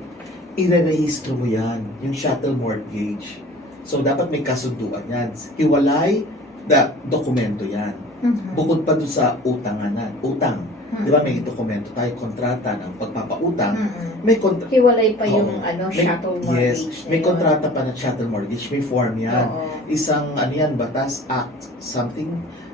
ire-rehistro mo yan, yung chattel mortgage. So, dapat may kasunduan yan. Hiwalay na dokumento yan. Mhm. Bukod pa doon sa utanganan. Utang. Mhm. Di ba may dokumento tayo, kontrata ng pagpapautang. Mhm. May kontrata. Hiwalay pa yung May- shuttle mortgage. Yes, may kontrata pa na chattel mortgage. May form yan. Oo. Isang ano yan, batas, act, something,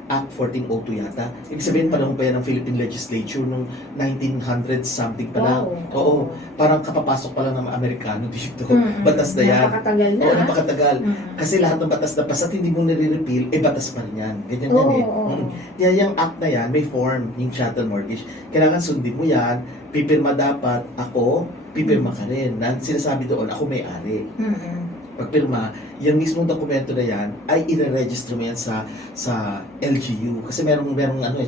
Act 1402 yata. Ibig sabihin, panahon pa yan ng Philippine Legislature nung 1900 something pa lang. Wow. Oo, parang kapapasok pa lang ng mga Amerikano dito. Mm-mm. Batas na yan. Napakatagal na. Oo, napakatagal. Mm-mm. Kasi lahat ng batas na pasa't hindi mo nire-repeal, batas pa rin yan. Ganyan Oo, yan eh. oo. Kaya yung act na yan, may form, yung chattel mortgage. Kailangan sundin mo yan, pipirma dapat ako, pipirma ka rin. Na sinasabi doon, ako may-ari. Mm-mm. Pagpirma, yung mismong dokumento na yan ay i-register mo yan sa LGU. Kasi merong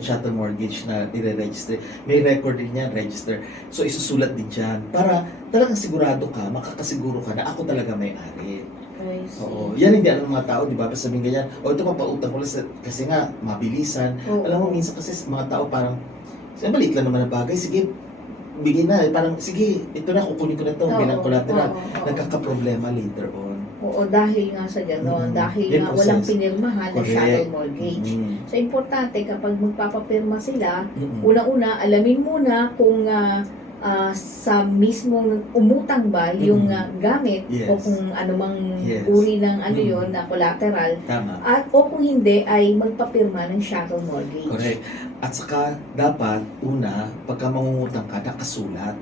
chattel mortgage na i-register. May record din yan, register. So isusulat din dyan para talagang sigurado ka, makakasiguro ka na ako talaga may-ari. I see. Oo. Yan hindi alam ng mga tao, di ba? Sabihin ganyan, ito papautang ko lang kasi nga, mabilisan. Oo. Alam mo, minsan kasi mga tao parang, maliit lang naman ang bagay, sige, bigay na. Parang, sige, ito na, kukunin ko na ito bilang collateral. Nagkakaproblema later on. Oo, dahil nga sa gano'n, dahil May nga walang process. pinirmahan na Correct. shuttle mortgage. Mm. So, importante kapag magpapapirma sila, Mm-mm. unang-una, alamin muna kung sa mismong umutang ba yung gamit Yes. o kung anumang Yes. uri ng Mm. yon na collateral Tama. at o kung hindi ay magpapirma ng shuttle mortgage. Correct. At saka, dapat, una, pagka mangungutang ka, nakasulat.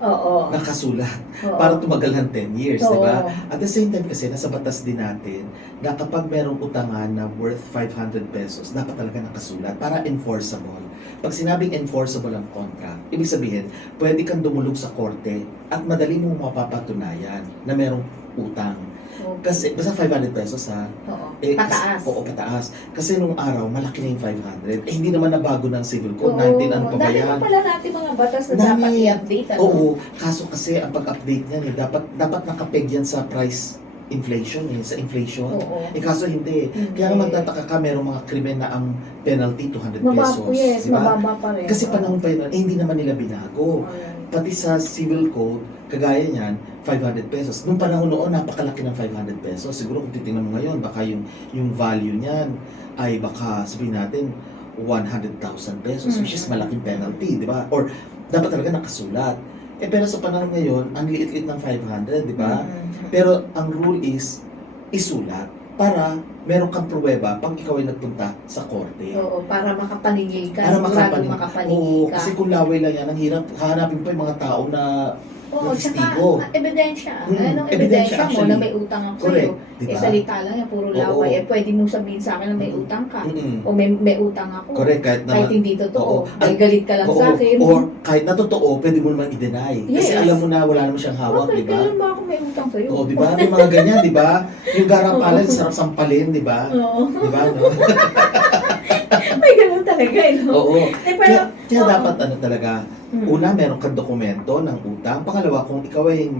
Oo. nakasulat Oo. para tumagal ng 10 years, di ba? Oo. At the same time kasi, nasa batas din natin na kapag merong utangan na worth 500 pesos, dapat talaga nakasulat para enforceable. Pag sinabing enforceable ang contract, ibig sabihin, pwede kang dumulog sa korte at madali mo mapapatunayan na merong utang. Okay. Kasi, basta 500 pesos ha. Oo. Pataas. Oo, pataas. Kasi nung araw, malaki na yung 500. Hindi naman nabago ng civil code. Oo. 19 ano pa ba Dami yan? pa pala natin mga batas na Dami. dapat i-update. Ano? Oo, kaso kasi ang pag-update niyan dapat nakapeg yan sa price inflation sa inflation. Oo. Kaso hindi. Kaya naman magtataka ka, merong mga krimen na ang penalty 200 pesos. Yes, di ba? mababa pa rin. Kasi panahon pa yun, hindi naman nila binago. Alright. Pati sa civil code, kagaya niyan, 500 pesos. Nung panahon noon, napakalaki ng 500 pesos. Siguro kung titingnan mo ngayon, baka yung value niyan ay baka sabihin natin 100,000 pesos, which is malaking penalty, di ba? Or dapat talaga nakasulat. Pero sa panahon ngayon, ang liit-liit ng 500, di ba? Pero ang rule is, isulat para meron kang pruweba pag ikaw ay nagpunta sa korte. Oo, para makapaningil ka. Para Sigurado makapaningil. makapaningil ka. Kasi kung laway lang yan, ang hirap hahanapin pa yung mga tao na Oo, tsaka testigo. ebidensya. Anong Ebidensya, ebidensya mo actually. na may utang ako Correct, sa'yo? di ba? Salita lang yan, puro laway. Oo. Pwede mong sabihin sa akin na may utang ka. Mm-mm. O may utang ako. Correct, kahit Kahit naman. hindi totoo. Oo. Dahil galit ka lang Oo, sa akin. or kahit na totoo, pwede mo naman i-deny. Kasi Yes. alam mo na wala naman siyang hawak, Bakit di ba? kailan ba ako may utang sa'yo? Oo, di ba? May mga ganyan, di ba? Yung garapalan, sarap sampalin, di ba? Oo. Di ba, no? May ganun talaga, no? Oo. Eh, pero, Kaya oo. dapat ano talaga, Mm. una, meron kang dokumento ng utang. Pangalawa, kung ikaw ay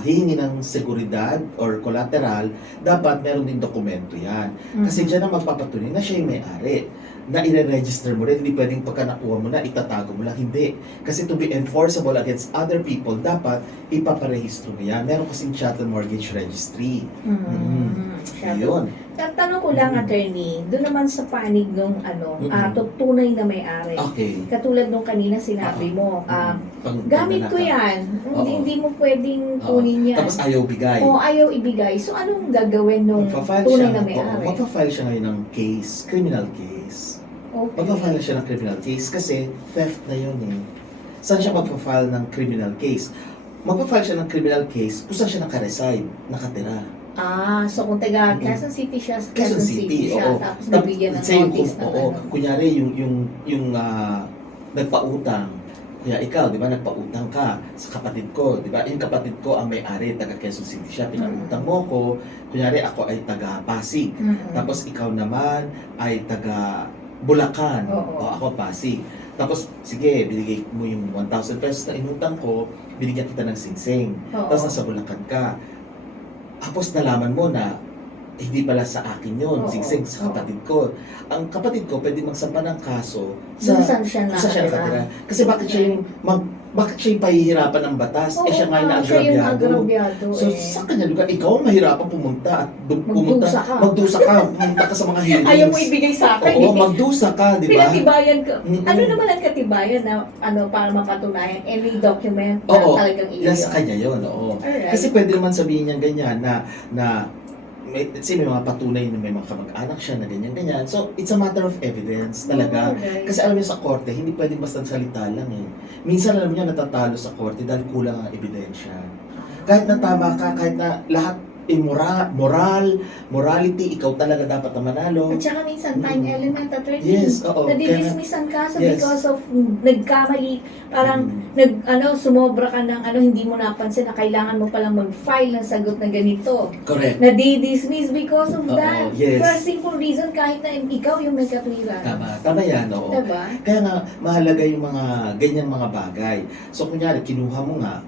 hihingi ng seguridad or collateral, dapat meron din dokumento yan. Kasi Mhm. dyan ang magpapatunay na siya yung may-ari. Na i-register mo rin, hindi pwedeng pagka nakuha mo na, itatago mo lang. Hindi. Kasi to be enforceable against other people, dapat ipaparehistro mo yan. Meron kasing chattel mortgage registry. Yun. Tanong ko lang, attorney, doon naman sa panig nung tunay na may-ari. Okay. Katulad nung kanina sinabi mo, gamit ko yan. Oo. Hindi mo pwedeng Oo. kunin yan. Tapos ayaw bigay. O ayaw ibigay. So anong gagawin nung Magpa-file tunay siya, na may-ari? magpa-file siya ngayon ng case, criminal case. Okay. Magpa-file siya ng criminal case kasi theft na yun eh. Saan siya magpa-file ng criminal case? Magpa-file siya ng criminal case kung saan siya naka-reside, nakatira. So kung taga Quezon City siya, Quezon City, siya, oo. tapos nabigyan ng Say, notice na oo, ano. kunyari yung nagpautang, kaya ikaw, di ba, nagpautang ka sa kapatid ko, di ba? Yung kapatid ko ang may-ari, taga Quezon City siya, pinautang mo ko, kunyari ako ay taga Pasig, tapos ikaw naman ay taga Bulacan, Oo. o ako Pasig. Tapos, sige, binigay mo yung 1,000 pesos na inutang ko, binigyan kita ng singsing. Oo. Tapos nasa Bulacan ka. Tapos nalaman mo na hindi pala sa akin yun, Oo. singsing sa kapatid ko. Ang kapatid ko pwede magsampa ng kaso Doon saan siya kung saan siya nakatira. nakatira. Kasi bakit siya yung pahihirapan ng batas? Siya nga yung siya yung naagrabyado. agrabyado. So, sa kanya lugar, ikaw ang mahirapan pumunta at Magdusa ka. pumunta ka sa mga hearings. Ayaw mo ibigay sa akin. Oo, magdusa ka, di ba? Pinatibayan ko. Mm-mm. Ano naman ang katibayan na para mapatunayan? Any document na Oo, talagang iyo. yan sa kanya yun, oo. Alright. Kasi pwede naman sabihin niya ganyan na let's say may mga patunay na may mga kamag-anak siya na ganyan-ganyan. So, it's a matter of evidence talaga. Alright. Kasi alam niyo sa korte, hindi pwedeng basta salita lang eh. Minsan alam niyo natatalo sa korte dahil kulang ang ebidensya. Kahit na tama ka, kahit na lahat morality, ikaw talaga dapat na manalo. At saka minsan time element, attorney. Yes, oo. Nadidismiss ang kaso Yes. because of nagkamali. Parang sumobra ka ng hindi mo napansin na kailangan mo palang mag-file ng sagot na ganito. Correct. Nadidismiss because of Oo, that. yes. For a simple reason, kahit na ikaw yung may katwiran. Tama yan, oo. Diba? Kaya nga, mahalaga yung mga ganyang mga bagay. So, kunyari, kinuha mo nga,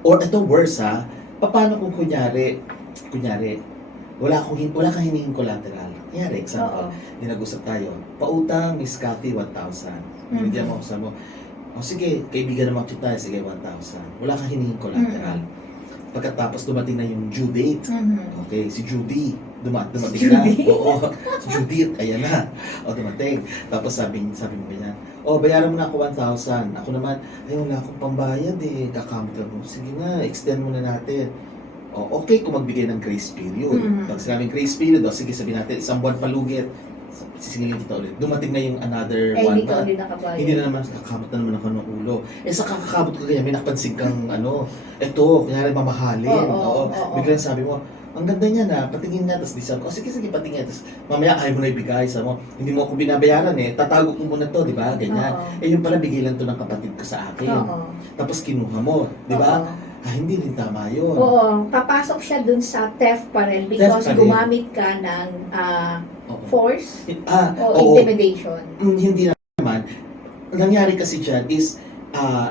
or ito worse ha, paano kung kunyari, wala kang hiningin collateral. Kunyari, example, nag-usap tayo, pautang, Miss Cathy, 1,000. Binigyan mo ako sa mo, sige, kaibigan naman kita, sige, 1,000. Wala kang hiningin collateral. Pagkatapos dumating na yung due date, okay, si Judy, dumating na. Oo, si Judith, ayan na. O, dumating. Tapos sabi mo ganyan, bayaran mo na ako 1,000. Ako naman, wala akong pambayad eh, kakamta mo. Sige na, extend mo na natin. Okay kung magbigay ng grace period. Pag sinabing grace period, sige sabihin natin, isang buwan palugit. sisingilin kita ulit. Dumating na yung another Eh, one hindi ka month. ulit nakabayad. Hindi na naman, kakabot na naman ako ng ulo. Eh, sa kakakabot ko kaya, may nakapansin kang, eto, kunyari mamahalin. Oo. Biglang sabi mo, ang ganda niya na, patingin nga, tapos di sabi ko, sige, patingin. Tapos mamaya, ayaw mo na ibigay. Sabi mo, hindi mo ako binabayaran eh, tatago ko muna to, di ba? Ganyan. Oo. Eh, yung pala, bigay lang to ng kapatid ko sa akin. Oo. Tapos kinuha mo, di ba? Oo. Hindi rin tama yun. Oo, papasok siya dun sa theft pa rin because Theft pa rin. gumamit ka ng Oo. force o Oo. intimidation. Hindi naman. Nangyari kasi dyan is,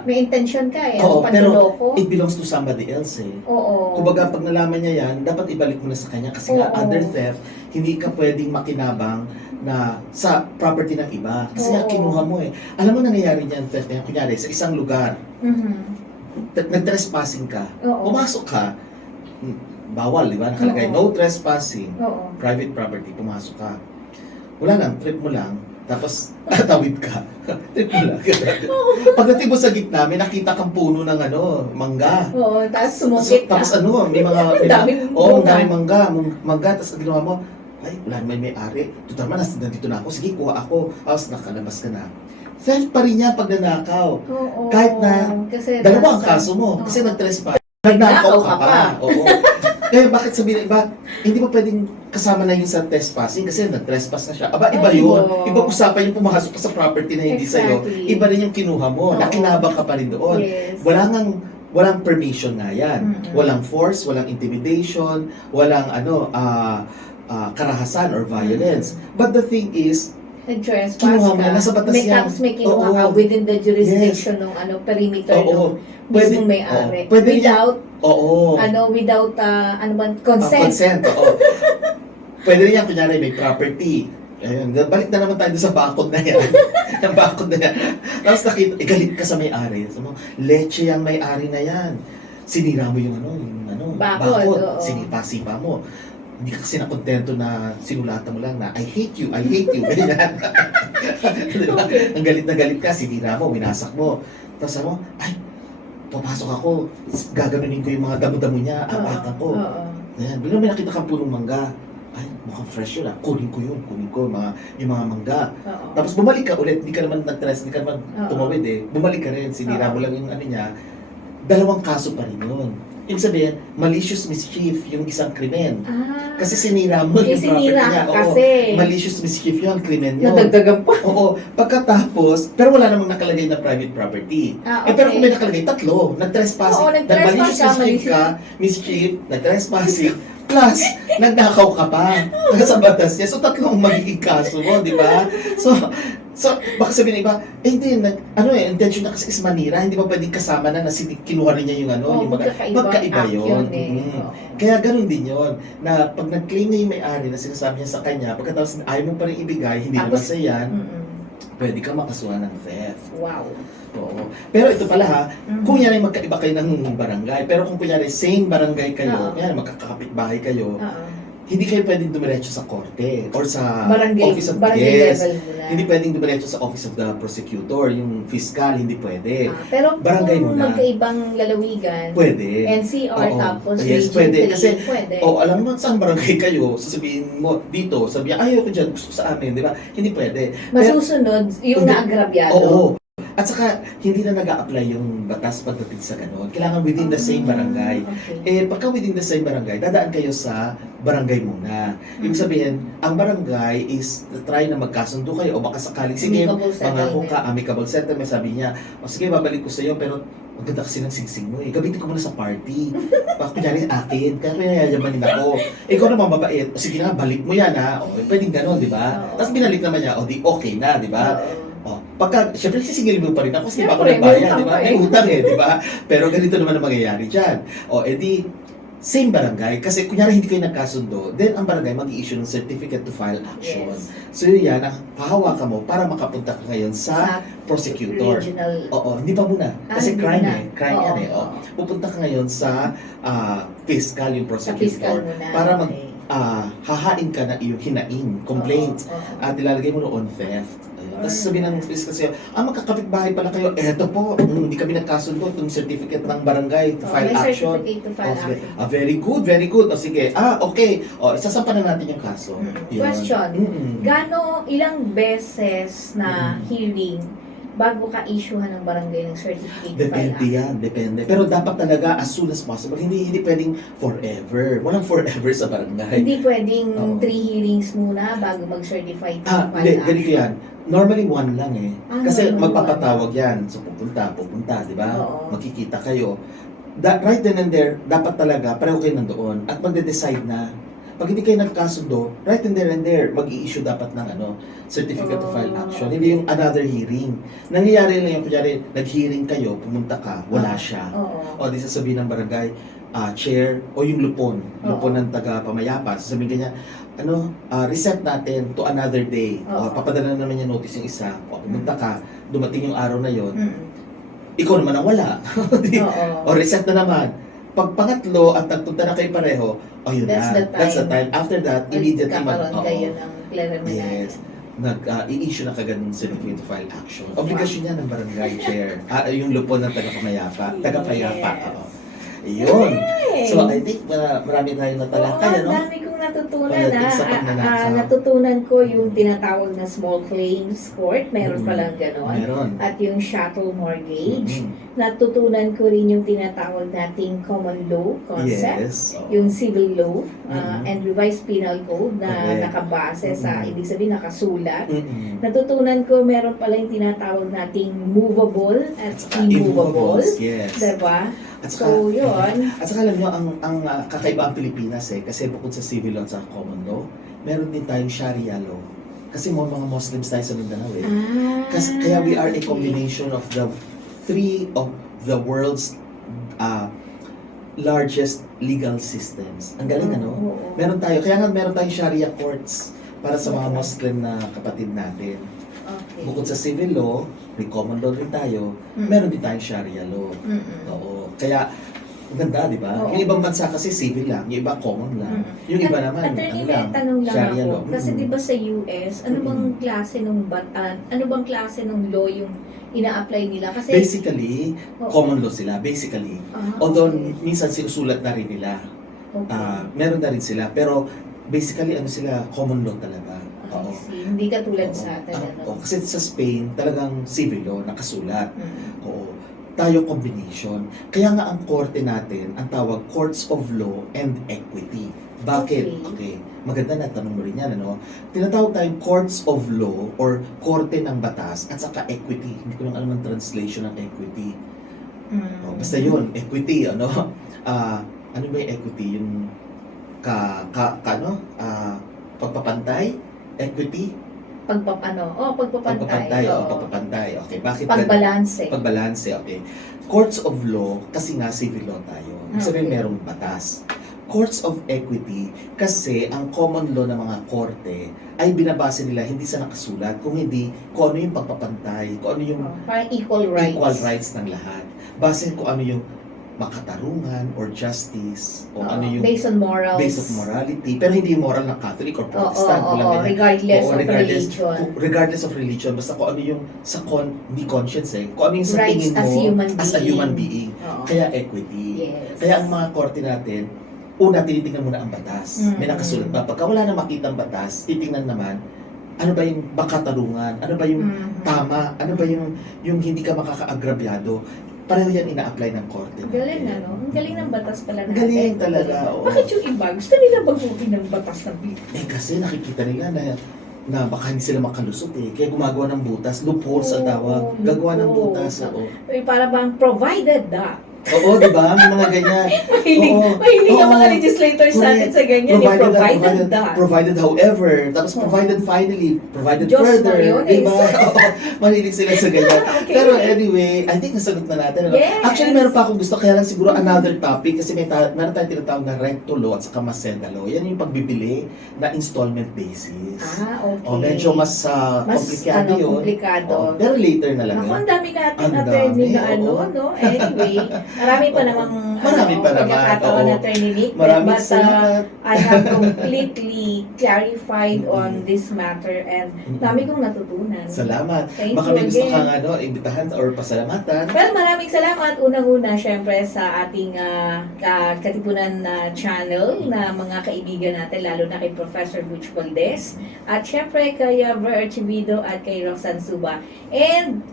May intention ka eh, Oo, panloloko. it belongs to somebody else eh. Oo. Kumbaga, pag nalaman niya yan, dapat ibalik mo na sa kanya kasi nga, Oo. under theft, hindi ka pwedeng makinabang na sa property ng iba. Kasi nga, Oo. kinuha mo eh. Alam mo nangyayari niyan, theft na yan, kunyari, sa isang lugar, Mhm. nag-trespassing ka, Oo. pumasok ka, bawal, di ba? Nakalagay, Oo. no trespassing, Oo. private property, pumasok ka. Wala lang, trip mo lang, tapos tawid ka. Trip mo lang. Pagdating mo sa gitna, may nakita kang puno ng mangga. Oo, tapos sumukit ka. Tapos may mga, Daming ang bunga. daming mangga, tapos ang ginawa mo, ay, wala naman may-ari. Total man, nandito na ako, sige, kuha ako. Tapos nakalabas ka na. Theft pa rin yan pag nanakaw. Oo. Kahit na Kasi Dalawa ang nasa- kaso mo, kasi Oo. nag-trespass. Nagnakaw ka pa. Oo. Kaya bakit sabihin, iba, hindi mo pwedeng kasama na yun sa trespassing kasi nag-trespass na siya. Aba, iba Ay, yun. oo. Iba usapan yung pumasok ka sa property na hindi sa'yo. Exactly. Iba rin yung kinuha mo. Oo. Nakinabang ka pa rin doon. Yes. Walang permission nga yan. Mm-mm. Walang force, walang intimidation, walang karahasan or violence. But the thing is, Nag-trespass kinuha mo ka. yan. Nasa batas May yan. tapos may kinuha Oo. ka within the jurisdiction ng perimeter oo, ng mismong may-ari. pwede Without, oo. without, consent. Consent, oo. Pwede rin yan, kunyari may property. Ayun, balik na naman tayo sa bakod na yan. Yung bakod na yan. Tapos nakita, galit ka sa may-ari. Sabi mo, leche yung may-ari na yan. Sinira mo yung Bakod, oo. Sinipa-sipa mo. Hindi ka kasi nakontento na sinulatan mo lang na, I hate you. Ganyan. Diba? Okay. Ang galit na galit ka, sinira mo, winasak mo. Tapos sabi mo, ay, papasok ako, gaganunin ko yung mga damo-damo niya, apakan ko. Oo. Ayan, biglang may nakita kang punong mangga. Ay, mukhang fresh yun ah. Kunin ko yung mga mangga. Oo. Tapos bumalik ka ulit, hindi ka naman nag-tres, hindi ka naman Oo. tumawid eh. Bumalik ka rin, sinira Oo. mo lang yung niya. Dalawang kaso pa rin yun. Ibig sabihin, malicious mischief yung isang krimen. Kasi sinira mo yung property sinira niya. ka kasi. Malicious mischief yun, krimen yun. Nadagdagan pa. Oo, pagkatapos, pero wala namang nakalagay na private property. Okay. Pero kung may nakalagay, tatlo, nag-trespassing, Oo, nag-trespass mischief, nag-trespassing, plus, nagnakaw ka pa sa batas niya. So, tatlong magiging kaso mo, di ba? So, baka sabihin ng iba, hindi, intention na kasi is manira, hindi ba pwedeng kasama na kinuha rin niya yung Oo, yung magkaiba yun. Kaya ganun din yun, na pag nag-claim niya yung may-ari na sinasabi niya sa kanya, pagkatapos ayaw mo pa rin ibigay, hindi naman sa yan, pwede ka makasuhan ng theft. Wow. Oo. Pero ito pala ha, Mhm. kung yan ay magkaiba kayo ng barangay, pero kung kunyari same barangay Oo. kayo, yan, magkakapit bahay kayo, Oo. hindi kayo pwedeng dumiretso sa korte or sa Barangay, office of barangay yes. level muna. Hindi pwedeng dumiretso sa office of the prosecutor, yung fiscal, hindi pwede. Pero Barangay kung muna. magkaibang lalawigan, Pwede. NCR Oo. tapos Yes, Region pwede. 3, Kasi, pwede. alam mo, saan barangay kayo, sasabihin mo dito, sabihin, ayaw ko dyan, gusto ko sa amin, di ba? Hindi pwede. Masusunod yung Hindi. naagrabyado. Oo. At saka, hindi na nag-a-apply yung batas pagdating sa ganun. Kailangan within the same barangay. Okay. Pagka within the same barangay, dadaan kayo sa barangay muna. Ibig sabihin, ang barangay is try na magkasundo kayo o baka sakaling, sige, Amicable mangako settlement. ka, amicable settlement, sabi niya, sige, babalik ko sa iyo, pero ang ganda kasi ng singsing mo eh. Gamitin ko muna sa party. Kunyari akin, kaya yayamanin ako. Ikaw naman mabait. O sige nga, balik mo yan ha. O, pwedeng ganon, di ba? Oo. Tapos binalik naman niya, o di okay na, di ba? Oo. Pagka, syempre sisingilin mo pa rin ako kasi di ba ako Syempre, may nagbayad, di ba? utang pa May eh. utang di ba? Pero ganito naman ang mangyayari dyan. Edi, same barangay. Kasi kunyari hindi kayo nagkasundo, then ang barangay mag-i-issue ng certificate to file action. Yes. So yan, ang hahawakan mo para makapunta ka ngayon sa prosecutor. Regional. Oo, hindi pa muna. Kasi Hindi crime muna. eh. Crime yan eh. Oo. Pupunta ka ngayon sa fiscal, yung Sa fiscal prosecutor. muna. Para Okay. hahain ka na iyong hinaing, complaint, at ilalagay mo on theft. Tapos sabihin ng police kasi, magkakapit-bahay pala kayo, eto po, hindi kami nagkasundo, itong certificate ng barangay to file may action. certificate to file action. Very good, very good. O sige, okay. Isasampan na natin yung kaso. Yun. Question, Mm-mm. ilang beses na hearing bago ka issuehan ng barangay ng certificate to file Depende action? yan, depende. Pero dapat talaga as soon as possible. Hindi pwedeng forever. Walang forever sa barangay. Hindi pwedeng Oo. 3 hearings muna bago mag-certify to file Hindi, action. ganito yan. Normally, one lang eh. Kasi normally magpapatawag yan. So, pupunta, di ba? Oo. Magkikita kayo. Right then and there, dapat talaga, pareho kayo nandoon. At magde-decide na. Pag hindi kayo nagkasundo, right then and there, mag-i-issue dapat ng certificate to file action. Hindi yung another hearing. Nangyayari lang yung, kunyari, nag-hearing kayo, pumunta ka, wala siya. Oo. O, di sasabihin ng barangay, chair, o yung lupon ng taga-pamayapa, sasabihin kanya, reset natin to another day. Oo. Papadala na naman yung notice yung isa. O, pumunta ka, dumating yung araw na yon, Mm. ikaw naman ang wala. Oo. O, reset na naman. Pag pangatlo at nagpunta na kayo pareho, yun That's na. the time. That's the time. After that, immediately Magkakaroon kayo ng preliminary. Yes. I-issue na kagad ng certificate to file action. Obligasyon yan ng barangay chair. Yung lupon ng taga-pamayapa. Taga-payapa. Yes. Oo. Yun. Yay! So, I think marami tayong natalakay, Oo, dami kong natutunan Pagdating sa pagnanakaw. natutunan ko yung tinatawag na small claims court, meron Mm. palang ganon. Meron. At yung chattel mortgage. Mm. Natutunan ko rin yung tinatawag nating common law concept. Yes. Oo. Yung civil law Mhm. and revised penal code na Correct. nakabase sa, Mhm. ibig sabihin nakasulat. Mm-mm. Natutunan ko meron pala yung tinatawag nating movable at Saka immovable. immovables, yes. Diba? At saka, So, yun. At saka alam nyo, ang kakaiba ang Pilipinas kasi bukod sa civil law at sa common law, meron din tayong Sharia law. Kasi mga Muslims tayo sa Mindanao eh. Kaya we are a okay. combination of the three of the world's largest legal systems. Ang galing Oo. Meron tayong Sharia courts para sa mga Muslim na kapatid natin. Okay. Bukod sa civil law, may common law rin tayo, Mm. meron din tayong Sharia law. Mm-mm. Oo. Kaya, ang ganda, di ba? Oo. Yung ibang bansa kasi civil lang, yung iba common lang. Mm. Yung iba naman, Attorney, may tanong lang Sharia ako. law. Kasi Mm. di ba sa US, ano bang klase ng law yung ina-apply nila? Kasi Basically, Oo. common law sila, basically. Although, minsan sinusulat na rin nila. okay. Meron na rin sila, pero basically, sila, common law talaga. I see. Hindi katulad Oo. sa atin. ano? Kasi sa Spain, talagang civil law, nakasulat. Mm. Oo. Tayo combination. Kaya nga ang korte natin, ang tawag Courts of Law and Equity. Bakit? Okay. Maganda na tanong mo rin yan, Tinatawag tayong Courts of Law or Korte ng Batas at saka Equity. Hindi ko lang alam ang translation ng equity. Mm. Basta yun, equity, ano ba yung equity? Yung pagpapantay? Equity? Pagpapantay. Oo. Pagpapantay. Okay, bakit Pagbalanse. Pagbalanse, okay. Courts of law, kasi nga civil law tayo. Ibig sabihin Okay. merong batas. Courts of equity, kasi ang common law ng mga korte ay binabase nila hindi sa nakasulat, kung hindi kung ano yung pagpapantay, kung ano yung Parang equal rights. equal rights ng lahat. Base kung ano yung makatarungan or justice, o ano yung based on morals. based of morality. Pero hindi yung moral ng Catholic or Protestant. Walang ganyan. regardless Oo, of religion. Regardless of religion, basta kung ano yung hindi conscience kung ano yung sa Rights tingin mo as human as a being. human being. Oo. Kaya equity. Yes. Kaya ang mga korte natin, una tinitingnan muna ang batas. May Mm. nakasulat ba? Pagka wala na makita ang batas, titingnan naman, ano ba yung makatarungan? Ano ba yung Mhm. tama? Ano ba yung hindi ka makakaagrabyado? Pareho yan ina-apply ng korte. Ang galing na, no? Ang galing ng batas pala natin. Galing talaga, oo. Bakit yung iba? Gusto nila baguhin ng batas ng Pilipinas? Kasi nakikita nila na baka hindi sila makalusot Kaya gumagawa ng butas. Loopholes ang tawag. Oo, Gagawa ng loopholes. butas. Oo. Para bang provided that. Oo, di ba? May mga ganyan. Mahilig ang Oo. mga legislators natin Correct. sa ganyan. Provided that. Provided however, tapos Oo. provided finally, provided Diyos further, Mariones. di ba? Oo, mahilig sila sa ganyan. Okay. Pero anyway, I think nasagot na natin. Yes. Actually, meron pa akong gusto, kaya lang siguro another topic, kasi meron tayong tinatawag na recto law at saka maseda law. Yan yung pagbibili na installment basis. Okay. Medyo mas komplikado yun. komplikado. Pero later na lang Ako, yun. ang dami natin Ang attorney dami, na oo. no? Anyway, Marami pa namang Marami pa naman, pagkakataon oo. na Trinity. Maraming But salamat. I have completely clarified on this matter and dami kong natutunan. Salamat. Thank Baka you may gusto again. kang imbitahan or pasalamatan. Well, maraming salamat unang-una syempre sa ating Katipunan na channel na mga kaibigan natin, lalo na kay Professor Butch Valdez at syempre kay Ver Archivido at kay Roxanne Suba. And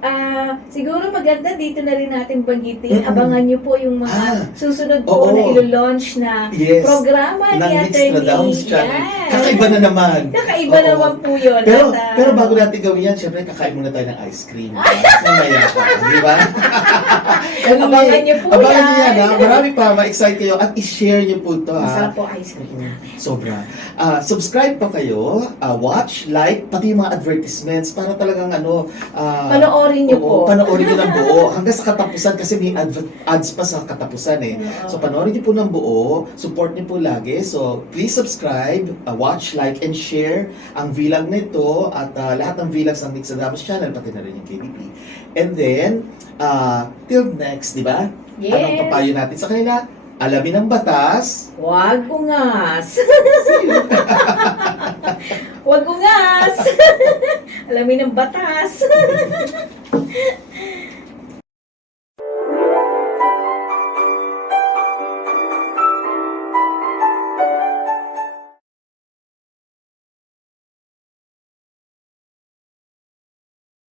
siguro maganda dito na rin natin banggitin, abangan nyo po yung mga susunod po oo. na ilo-launch na Yes. programa Ng ni Mixed Atty. Downs channel. Yan. Kakaiba na naman. Kakaiba Oo. naman po yun. Pero, At, pero bago natin gawin yan, syempre kakain muna tayo ng ice cream. Mamaya pa, di ba? Abangan niyo po abangan niyo yan. yan. Ha? Marami pa, ma-excite kayo at i-share niyo po ito. masarap Ha? po ice cream natin. Sobra. Subscribe pa kayo, watch, like, pati yung mga advertisements para talagang Panoorin niyo po. Panoorin niyo ng buo hanggang sa katapusan kasi may ads pa sa katapusan eh. Oo. So panoorin niyo po ng buo, support niyo po lagi. So please subscribe, watch, like, and share ang vlog nito at lahat ng vlogs ng Mix Adamos channel, pati na rin yung KDP. And then, till next, di ba? Yes. Anong papayo natin sa kanila? Alamin ang batas. Huwag ungas. Huwag ungas. Alamin ang batas.